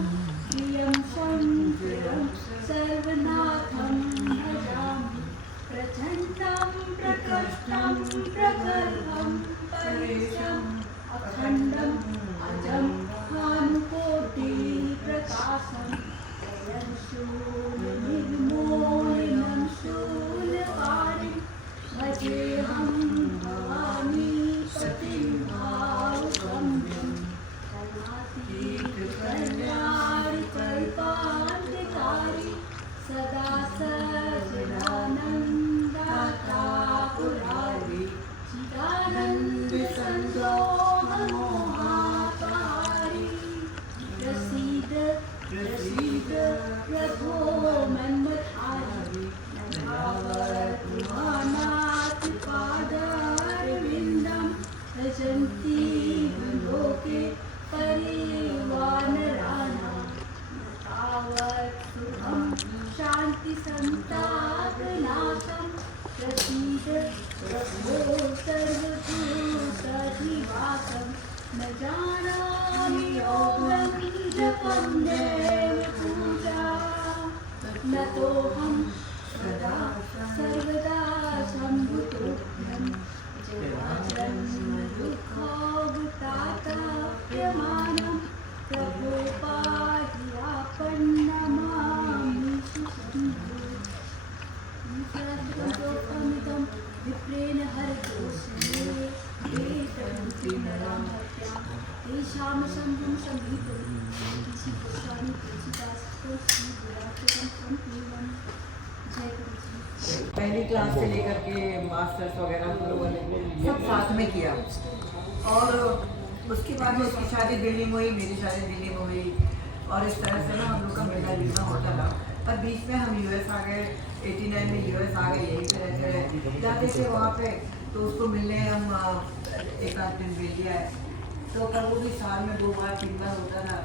प्रियं शङ्करं सर्वनाथं भजामि प्रचण्डं प्रकृष्टं प्रगल्भं परेशम् अखण्डम् अजं भानुकोटिप्रकाशं निर्मूलिनं शूलपाणिं भजेऽहं भवानी पतिं भावगम्यं कल्याणकल्पान्तिकारी सदा सच्चिदानन्दाता पुरारी चिदानन्दसंजोहमोहाकारी प्रसीद प्रसीद प्रभो मन्मथारी नानात्पादारविन्दं भजन्ति लोके परिवानराणां तावत् सुखं शान्तिसन्तापनाशं प्रसीद प्रभो सर्वभूतधिवासं न जानामि योगं जपं देवपूजा नतोऽहं सदा सर्वदा सम्भुतोऽहं जन्मदुःखोपताताप्यमानं प्रभोपाधियापन्नमामि सुशम्भुं विप्रेण हरदोषणे वेदन्ति नरामत्या तेषां शम्भुं समीपं किसी गोस्वामी तुलसीदास को श्री गुराकृतं संपूर्णं। जय गुरु जी। पहली क्लास से लेकर के मास्टर्स वगैरह हम लोगों ने सब साथ में किया और उसके बाद में उसकी शादी दिल्ली में हुई, मेरी शादी दिल्ली में हुई और इस तरह से ना हम लोग का मिलना जुलना होता था। पर बीच में हम यूएस आ गए, 89 में यूएस आ गए, यहीं पे रहते रहे। जाते थे वहाँ पे तो उसको मिलने हम एक आध दिन मिल लिया है तो पर वो भी साल में 2 बार 3 बार होता था।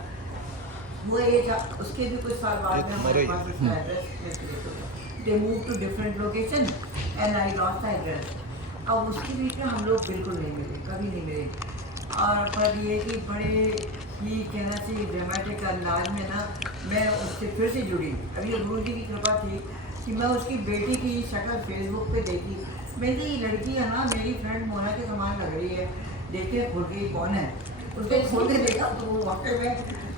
वो एज उसके भी कुछ साल बाद में हमारे पास उसका address they move to different location and I lost the address. अब उसके बीच में हम लोग बिल्कुल नहीं मिले, कभी नहीं मिले। और पर ये कि बड़े ही कहना चाहिए ड्रामेटिक अंदाज में ना मैं उससे फिर से जुड़ी। अभी गुरु जी की कृपा थी कि मैं उसकी बेटी की शक्ल फेसबुक पे देखी। मैंने ये लड़की है ना मेरी फ्रेंड मोना के समान लग रही है, देखते खुल गई कौन है, उसको खोल के देखा तो वो वाकई में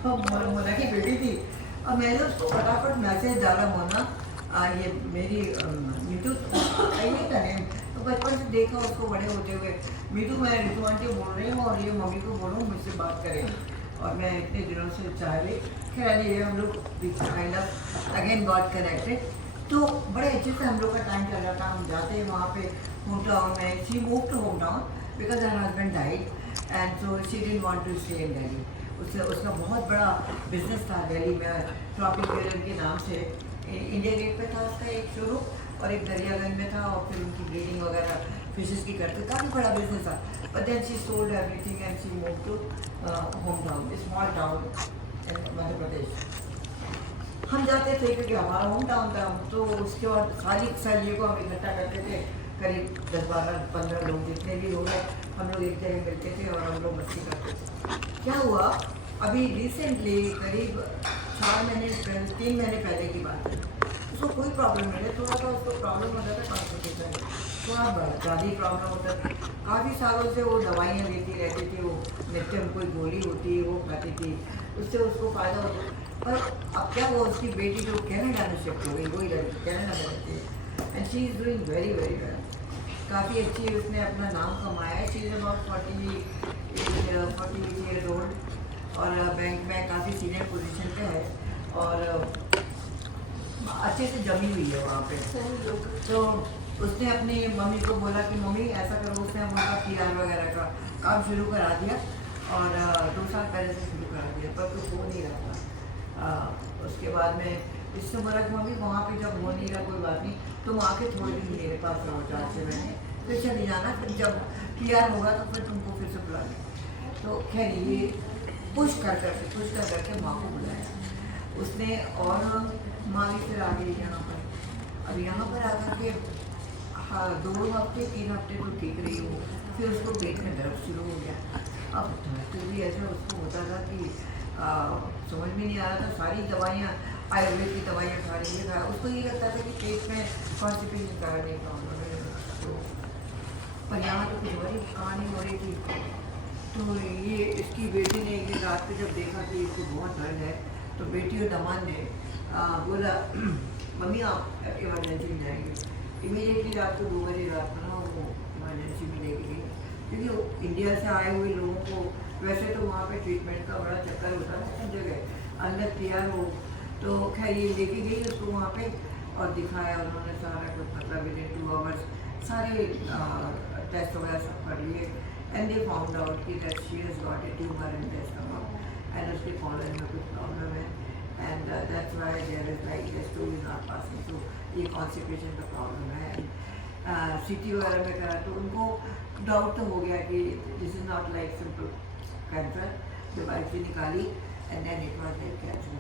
मोना की बेटी थी। और मैंने उसको फटाफट मैसेज डाला, मोना ये मेरी मीतू आई का नेम, तो बचपन से देखा उसको बड़े होते हुए। मीतू मैं ऋतु आंटी बोल रही हूँ और ये मम्मी को बोलूँ मुझसे बात करें। और मैं इतने दिनों से चाह रही, खैर ये हम लोग kind of again got connected. तो बड़े अच्छे से हम लोग का टाइम चल रहा था। हम जाते हैं वहाँ पे होम टाउन में। She move to home town because her husband died and so she didn't want to stay in Delhi. उसका बहुत बड़ा बिजनेस था दिल्ली में, ट्रॉपिक टेलर के नाम से। इंडिया गेट पे था उसका एक शोरूम और एक दरियागंज में था और फिर उनकी ब्रीडिंग वगैरह फिशेस की करते, काफ़ी बड़ा बिजनेस था। But then she sold everything and she move to home town, small town in Madhya Pradesh. हम जाते थे क्योंकि हमारा होम टाउन था। तो उसके बाद सारी सहेलियों को हम इकट्ठा करते थे, करीब 10-12-15 लोग जितने भी लोग हैं हम लोग एक जगह मिलते थे और हम लोग मस्ती करते थे। क्या हुआ अभी रिसेंटली करीब 3 महीने पहले की बात है, उसको कोई प्रॉब्लम नहीं है। थोड़ा सा उसको प्रॉब्लम होता था कॉन्स्टिपेशन, थोड़ा ज़्यादा ही प्रॉब्लम होता था। काफ़ी सालों से वो दवाइयाँ लेती रहती थी, वो नित्य कोई गोली होती है वो खाती थी, उससे उसको फ़ायदा होता। पर अब क्या हुआ उसकी बेटी जो कनाडा में शिफ्ट हो गई, वही लड़की कनाडा में रहती है and she is doing very very well, काफ़ी अच्छी है। उसने अपना नाम कमाया है। She is about 48 years old और बैंक में काफ़ी सीनियर पोजीशन पे है और अच्छे से जमी हुई है वहाँ पे। तो उसने अपनी मम्मी को बोला कि मम्मी ऐसा करो, उसने उनका PR वगैरह का काम शुरू करा दिया और 2 साल पहले से शुरू करा दिया, पर कुछ हो नहीं रहा था। उसके बाद में इससे बोला कि मम्मी वहाँ पे जब हो नहीं रहा कोई बात नहीं, तुम आके थोड़े दिन मेरे पास रहो 4-6 महीने, फिर चली जाना, फिर जब PR होगा तो फिर तुमको फिर से बुला लें। तो खैर ये पुश कर करके माँ को बुलाया उसने, और माँ भी फिर आ गई यहाँ पर। अब यहाँ पर आकर के 2 हफ्ते 3 हफ्ते तो ठीक रही हो, फिर उसको पेट में दर्द शुरू हो गया। अब फिर भी ऐसा उसको होता था कि समझ में नहीं आ रहा था, सारी दवाइयाँ आयुर्वेद की दवाइयाँ खा रही है, उसको ये लगता था कि पेट में कॉन्स्टिपेशन का नहीं प्रॉब्लम है। तो पर यहाँ तो कुछ बड़ी कहानी हो रही थी। तो ये इसकी बेटी ने एक दिन रात को जब देखा कि इसको बहुत दर्द है, तो बेटी और दमान ने बोला मम्मी आप इमरजेंसी में जाएंगे। इमीडिएटली रात को 2 बजे रात को ना वो इमरजेंसी में लेके गई, क्योंकि इंडिया से आए हुए लोगों को वैसे तो वहाँ पे ट्रीटमेंट का बड़ा चक्कर होता है सब जगह, अंदर PR हो। तो खैर ये लेके गई उसको वहाँ पे और दिखाया उन्होंने सारा कुछ, मतलब विदिन 2 आवर्स सारे टेस्ट वगैरह सब कर लिए, एंड दे फाउंड आउट कि that she has got a tumour in the stomach and उसके कॉलन में कुछ प्रॉब्लम है, and that's why there is like the stool is not passing, तो ये कॉन्स्टिपेशन का प्रॉब्लम है। CT वगैरह में करा तो उनको डाउट तो हो गया कि this is not like simple cancer. जब बायोप्सी निकाली and then it was like cancer.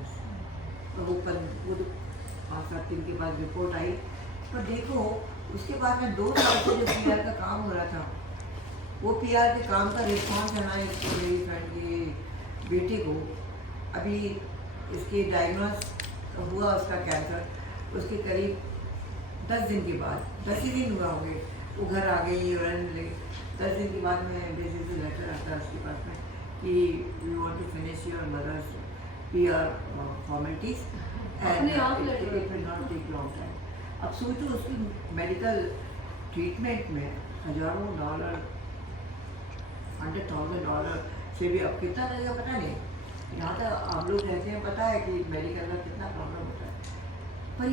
तो वो 5-7 दिन के बाद रिपोर्ट आई। पर देखो उसके बाद में 2 साल से जो PR का काम हो रहा था, वो PR के काम का रिस्पॉन्स है ना, इसको मेरी फ्रेंड की बेटी को अभी इसके डायग्नोस हुआ उसका कैंसर, उसके करीब 10 दिन के बाद, 10 ही दिन हुआ होंगे, वो घर आ गई और 10 दिन के बाद में बेसिकली लेटर आता है उसके पास में कि we want to finish your mother's PR formalities and it will not take long time. अब सोचो उसकी मेडिकल ट्रीटमेंट में हज़ारों $, $100,000 से भी अब कितना लगेगा पता नहीं। यहाँ तक आप लोग रहते हैं पता है कि मेडिकल का कितना प्रॉब्लम होता है। पर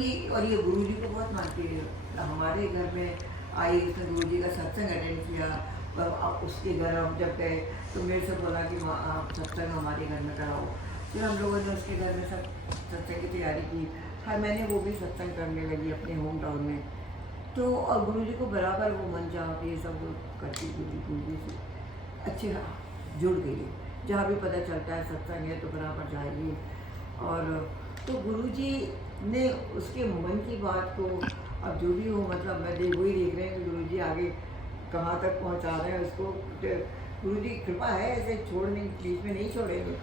ये गुरुजी को बहुत मानती है। हमारे घर में आई, उसने गुरुजी का सत्संग अटेंड किया, पर अब उसके घर हम जब गए तो मेरे से बोला कि आप सत्संग हमारे घर में कराओ। फिर हम लोगों ने उसके घर में सब सत्संग की तैयारी की, हर महीने वो भी सत्संग करने लगी अपने होम टाउन में। तो और गुरुजी को बराबर वो मन चाह के ये सब करती, गुरुजी से अच्छे जुड़ गई। जहाँ भी पता चलता है सत्संग है तो बराबर जाएगी। और तो गुरुजी ने उसके मन की बात को, अब जो भी हो, मतलब मैं वही देख रहे हैं कि गुरुजी आगे कहाँ तक पहुँचा रहे हैं उसको। गुरुजी कृपा है, ऐसे छोड़ने बीच में नहीं छोड़ेंगे।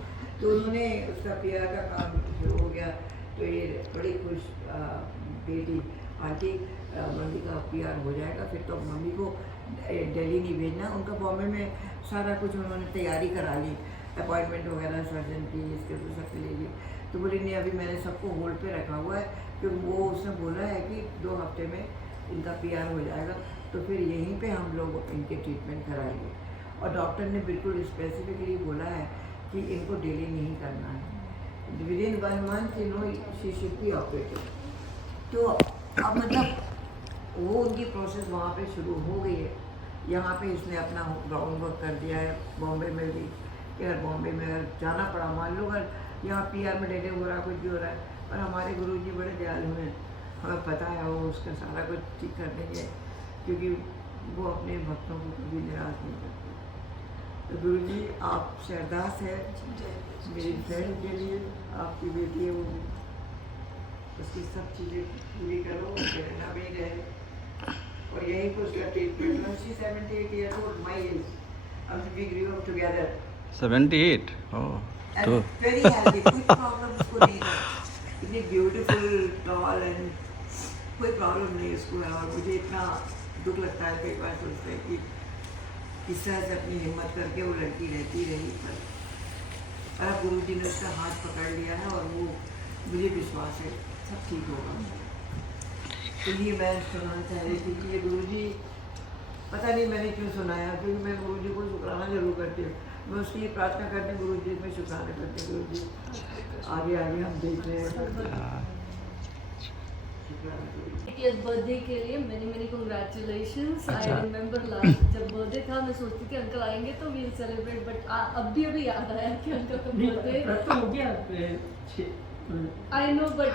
तो उन्होंने उसका PR का काम शुरू हो गया। तो ये बड़ी खुश बेटी आंटी, मम्मी का PR हो जाएगा, फिर तो मम्मी को दिल्ली नहीं भेजना, उनका बॉम्बे में सारा कुछ उन्होंने तैयारी करा ली, अपॉइंटमेंट वगैरह सर्जन की, इसके तो सब ले ली। तो बोली नहीं अभी मैंने सबको होल्ड पे रखा हुआ है, क्योंकि वो उसने बोला है कि 2 हफ्ते में इनका PR हो जाएगा, तो फिर यहीं पे हम लोग इनके ट्रीटमेंट कराएंगे। और डॉक्टर ने बिल्कुल स्पेसिफिकली बोला है कि इनको डिले नहीं करना है, within 1 month she should be operated. तो अब मतलब वो उनकी प्रोसेस वहाँ पे शुरू हो गई है। यहाँ पे इसने अपना ग्राउंड वर्क कर दिया है बॉम्बे में भी, कि अगर बॉम्बे में अगर जाना पड़ा, मान लो अगर यहाँ PR में डिले हो रहा है, कुछ भी हो रहा है, पर हमारे गुरुजी बड़े दयालु हैं, हमें पता है वो उसका सारा कुछ ठीक कर देंगे, क्योंकि वो अपने भक्तों को कभी निराश नहीं करते। तो गुरुजी आपसे अरदास है मेरी फ्रेंड के लिए, आपकी बेटी है वो, उसकी सब चीज़ें पूरी करो, प्रेरणा भी रहे, और यही कुछ का treatment. 78 years old, my age, we grew up together. 78? Oh, and तो very healthy, कोई प्रॉब्लम उसको नहीं है, इतनी ब्यूटीफुल, टॉल एंड कोई प्रॉब्लम नहीं उसको है। और मुझे इतना दुख लगता है कई बार सोचते हैं कि किस तरह से अपनी हिम्मत करके वो लड़की रहती रही, पर अब गुरु जी ने उसका हाथ पकड़ लिया है और वो, मुझे विश्वास है सब ठीक होगा। तो ये मैं सुनाना चाह रही थी कि ये गुरु जी, पता नहीं मैंने क्यों सुनाया, क्योंकि मैं गुरु जी को शुक्राना जरूर करती हूँ। मैं उसकी ये प्रार्थना करती हूँ, गुरु जी में शुक्राना करती हूँ, गुरु जी आगे आगे हम देख रहे हैं। हाँ, 80th बर्थडे के लिए many congratulations। अच्छा। I remember last जब बर्थडे था मैं सोचती थी अंकल आएंगे तो we'll celebrate, but अब भी अभी याद आया कि अंकल का बर्थडे। तो हो गया I know, but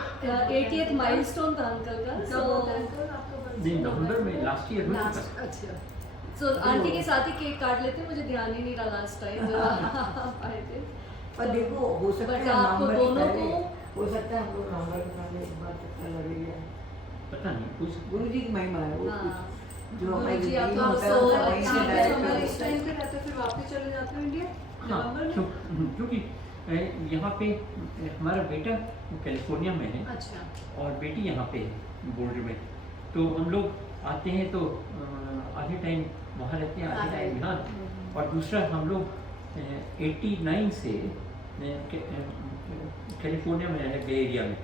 80th milestone था अंकल का, so नहीं, नवंबर में लास्ट ईयर हो चुका था। अच्छा। So आंटी के साथ ही केक काट लेते, मुझे ध्यान ही नहीं रहा लास्ट टाइम जब आप आए थे। पर देखो हो सकता But है आपको नवंबर दोनों पहले, को हो सकता है हम लोग नवंबर के पहले एक बार चक्कर लगेगा। पता नहीं कुछ गुरु जी की महिमा है वो हाँ। कुछ जो गुरु हमारी जी, आप ड्रीम तो होता है so उसका वहीं से अच्छा डायरेक्ट समझ होता इस है। टाइम पे रहते फिर वापस चले जाते हो इंडिया हाँ, नवंबर में? क्योंकि यहाँ पे हमारा बेटा कैलिफोर्निया में है अच्छा। और बेटी यहाँ पे है बॉर्डर में, तो हम लोग आते हैं तो आधे टाइम वहाँ रहते हैं, आधे टाइम यहाँ। और दूसरा हम लोग 89 से कैलिफोर्निया में रहे, बे एरिया में,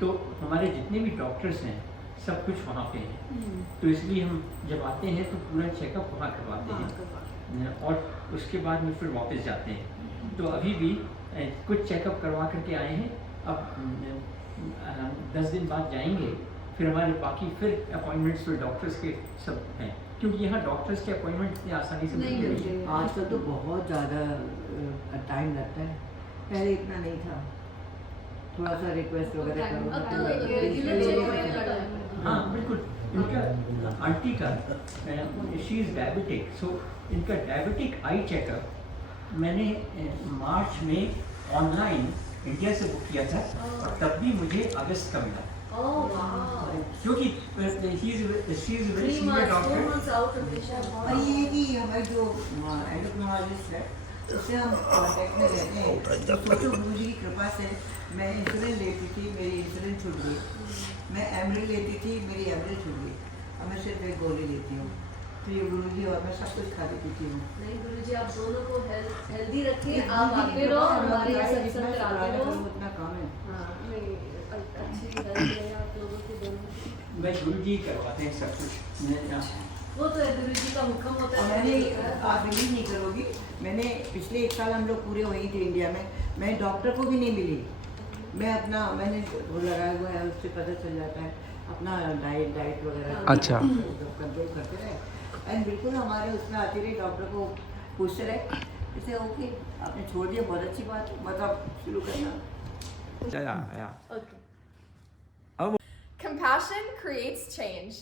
तो हमारे जितने भी डॉक्टर्स हैं सब कुछ वहाँ पे हैं, तो इसलिए हम जब आते हैं तो पूरा चेकअप वहाँ करवाते हैं और उसके बाद में फिर वापस जाते हैं। तो अभी भी कुछ चेकअप करवा करके आए हैं, अब 10 दिन बाद जाएंगे, फिर हमारे बाकी फिर अपॉइंटमेंट्स फिर डॉक्टर्स के सब हैं, क्योंकि यहाँ डॉक्टर्स के अपॉइंटमेंट इतनी आसानी से नहीं मिलते मिलते नहीं हैं। आजकल तो बहुत ज़्यादा टाइम लगता है, पहले इतना नहीं था। थोड़ा सा रिक्वेस्ट वगैरह करो अब तो रेगुलर चेकअप का टाइम है। हाँ बिल्कुल। इनका आंटी का शी इज़ डायबिटिक, सो इनका डायबिटिक आई चेकअप मैंने मार्च में ऑनलाइन इंडिया से बुक किया था और तब भी मुझे अगस्त का मिला, क्योंकि she is very 3 senior months, 4 doctor. months out of the shop. और ये है कि हमारे जो एंडोक्रिनोलॉजिस्ट है उससे हम कांटेक्ट में रहते हैं। तो सोचो गुरु जी की कृपा से मैं इंसुलिन लेती थी, मेरी इंसुलिन छूट गई, मैं एमरिल लेती थी, मेरी एमरिल छूट गई, अब मैं सिर्फ एक गोली लेती हूँ। तो ये गुरु जी और मैं सब कुछ खाती पीती हूँ। नहीं गुरुजी, आप दोनों को हेल्दी रखें, आप आते रहो, हमारे यहाँ सत्संग कराते रहो। उतना कम है। हाँ, नहीं अच्छी हेल्थ है आप लोगों की दोनों। भाई गुरु जी करवाते हैं सब कुछ। वो तो है, गुरुजी का हुक्म होता और है। मैंने, आप बिलीव नहीं करोगी, मैंने पिछले 1 साल हम लोग पूरे वहीं थे इंडिया में, मैं डॉक्टर को भी नहीं मिली। मैं अपना मैंने वो लगाया हुआ है, उससे पता चल जाता है अपना डाइट वगैरह अच्छा। कंट्रोल करते रहे। एंड बिल्कुल हमारे उसमें आती रही, डॉक्टर को पूछते रहे, इसे ओके आपने छोड़ दिया, बहुत अच्छी बात है, मतलब शुरू करना। Compassion creates change.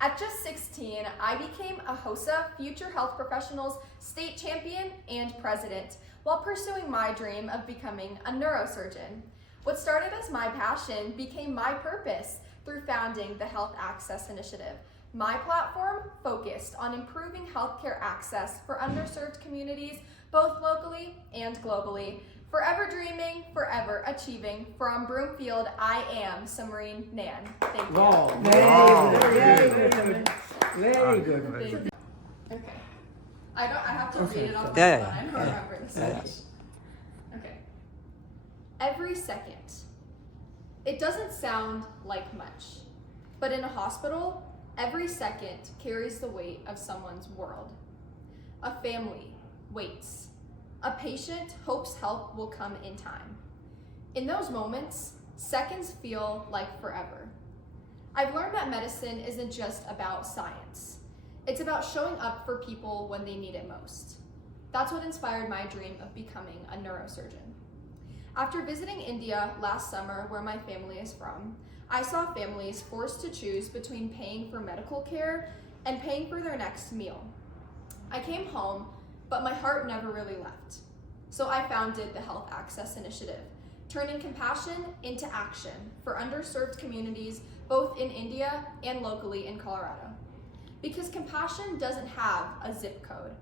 At just 16, I became a HOSA Future Health Professionals state champion and president while pursuing my dream of becoming a neurosurgeon. What started as my passion became my purpose through founding the Health Access Initiative. My platform focused on improving healthcare access for underserved communities, both locally and globally. Forever dreaming, forever achieving. From Broomfield, I am Samarine Nan. Thank you. Wow. Very good. Okay. I have to read it off Yeah, my yeah, phone. I don't remember this. Yeah. Okay. Every second. It doesn't sound like much, but in a hospital, every second carries the weight of someone's world. A family waits. A patient hopes help will come in time. In those moments, seconds feel like forever. I've learned that medicine isn't just about science. It's about showing up for people when they need it most. That's what inspired my dream of becoming a neurosurgeon. After visiting India last summer, where my family is from, I saw families forced to choose between paying for medical care and paying for their next meal. I came home, but my heart never really left. So I founded the Health Access Initiative, turning compassion into action for underserved communities both in India and locally in Colorado. Because compassion doesn't have a zip code.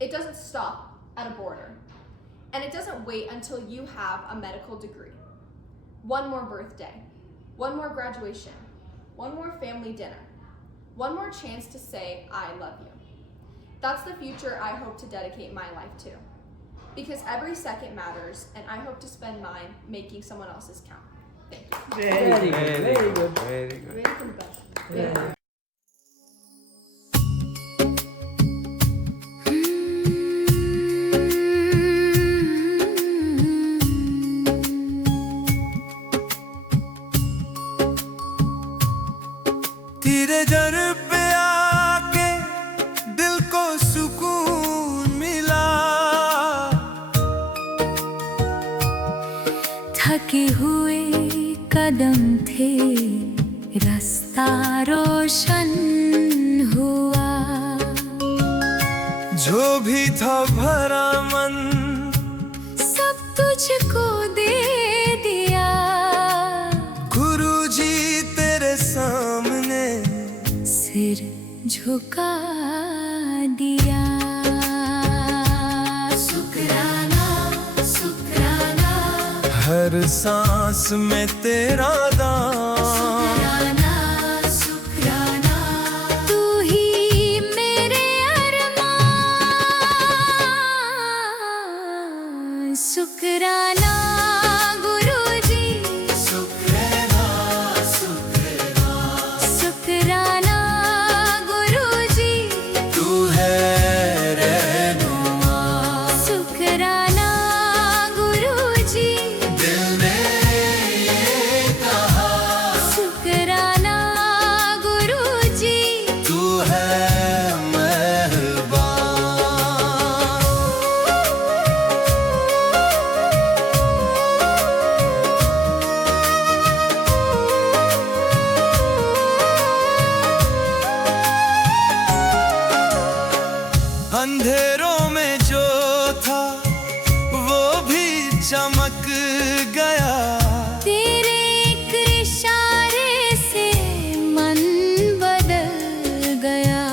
It doesn't stop at a border. And it doesn't wait until you have a medical degree. One more birthday, one more graduation, one more family dinner, one more chance to say, I love you. That's the future I hope to dedicate my life to. Because every second matters, and I hope to spend mine making someone else's count. Thank you. Very good. Very good. Very good. Very compassionate. Yeah. तेरे दर पे आके दिल को सुकून मिला। थके हुए कदम थे, रास्ता रोशन हुआ। जो भी था भरा मन सब तुझको दे दिया। गुरुजी तेरे सामने सिर झुका दिया। शुक्राना शुक्राना, हर सांस में तेरा दान। शुक्राना शुक्राना, तू ही मेरे अरमान। शुक्राना गुरुजी, शुक्राना शुक्राना, शुक्राना गुरुजी, तू है रहनुमा। शुक्राना गुरुजी, दिल ने ये कहा शुक्राना गुरुजी। तू है मेहरबान। अंधेरों में जो था वो भी चमक गया। तेरे एक इशारे से मन बदल गया।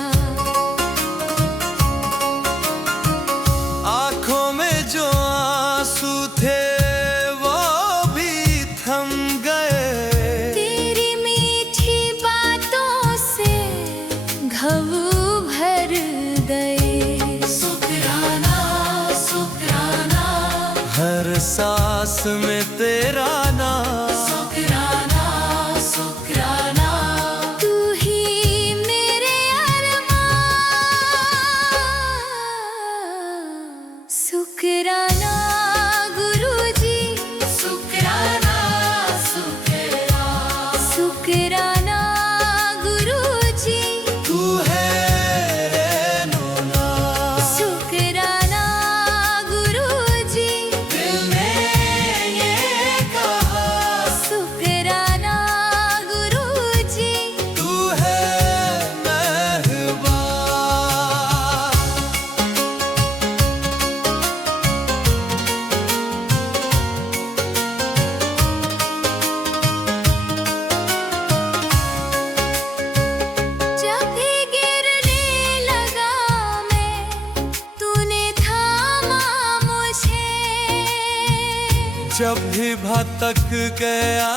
आँखों में जो आंसू थे वो भी थम गए। तेरी मीठी बातों से घव भर गए। शुक्राना शुक्राना, हर सांस में तेरा नाम। शुक्राना शुक्राना, तू ही मेरे अरमान। शुक्राना गुरुजी, शुक्राना शुक्राना, शुक्राना गुरुजी, तू है रहनुमा। शुक्राना गुरुजी, दिल ने ये कहा शुक्राना गुरुजी। तू है मेहरबान। जब भी गिरने लगा मैं, तूने थामा मुझे। जब भी भटक गया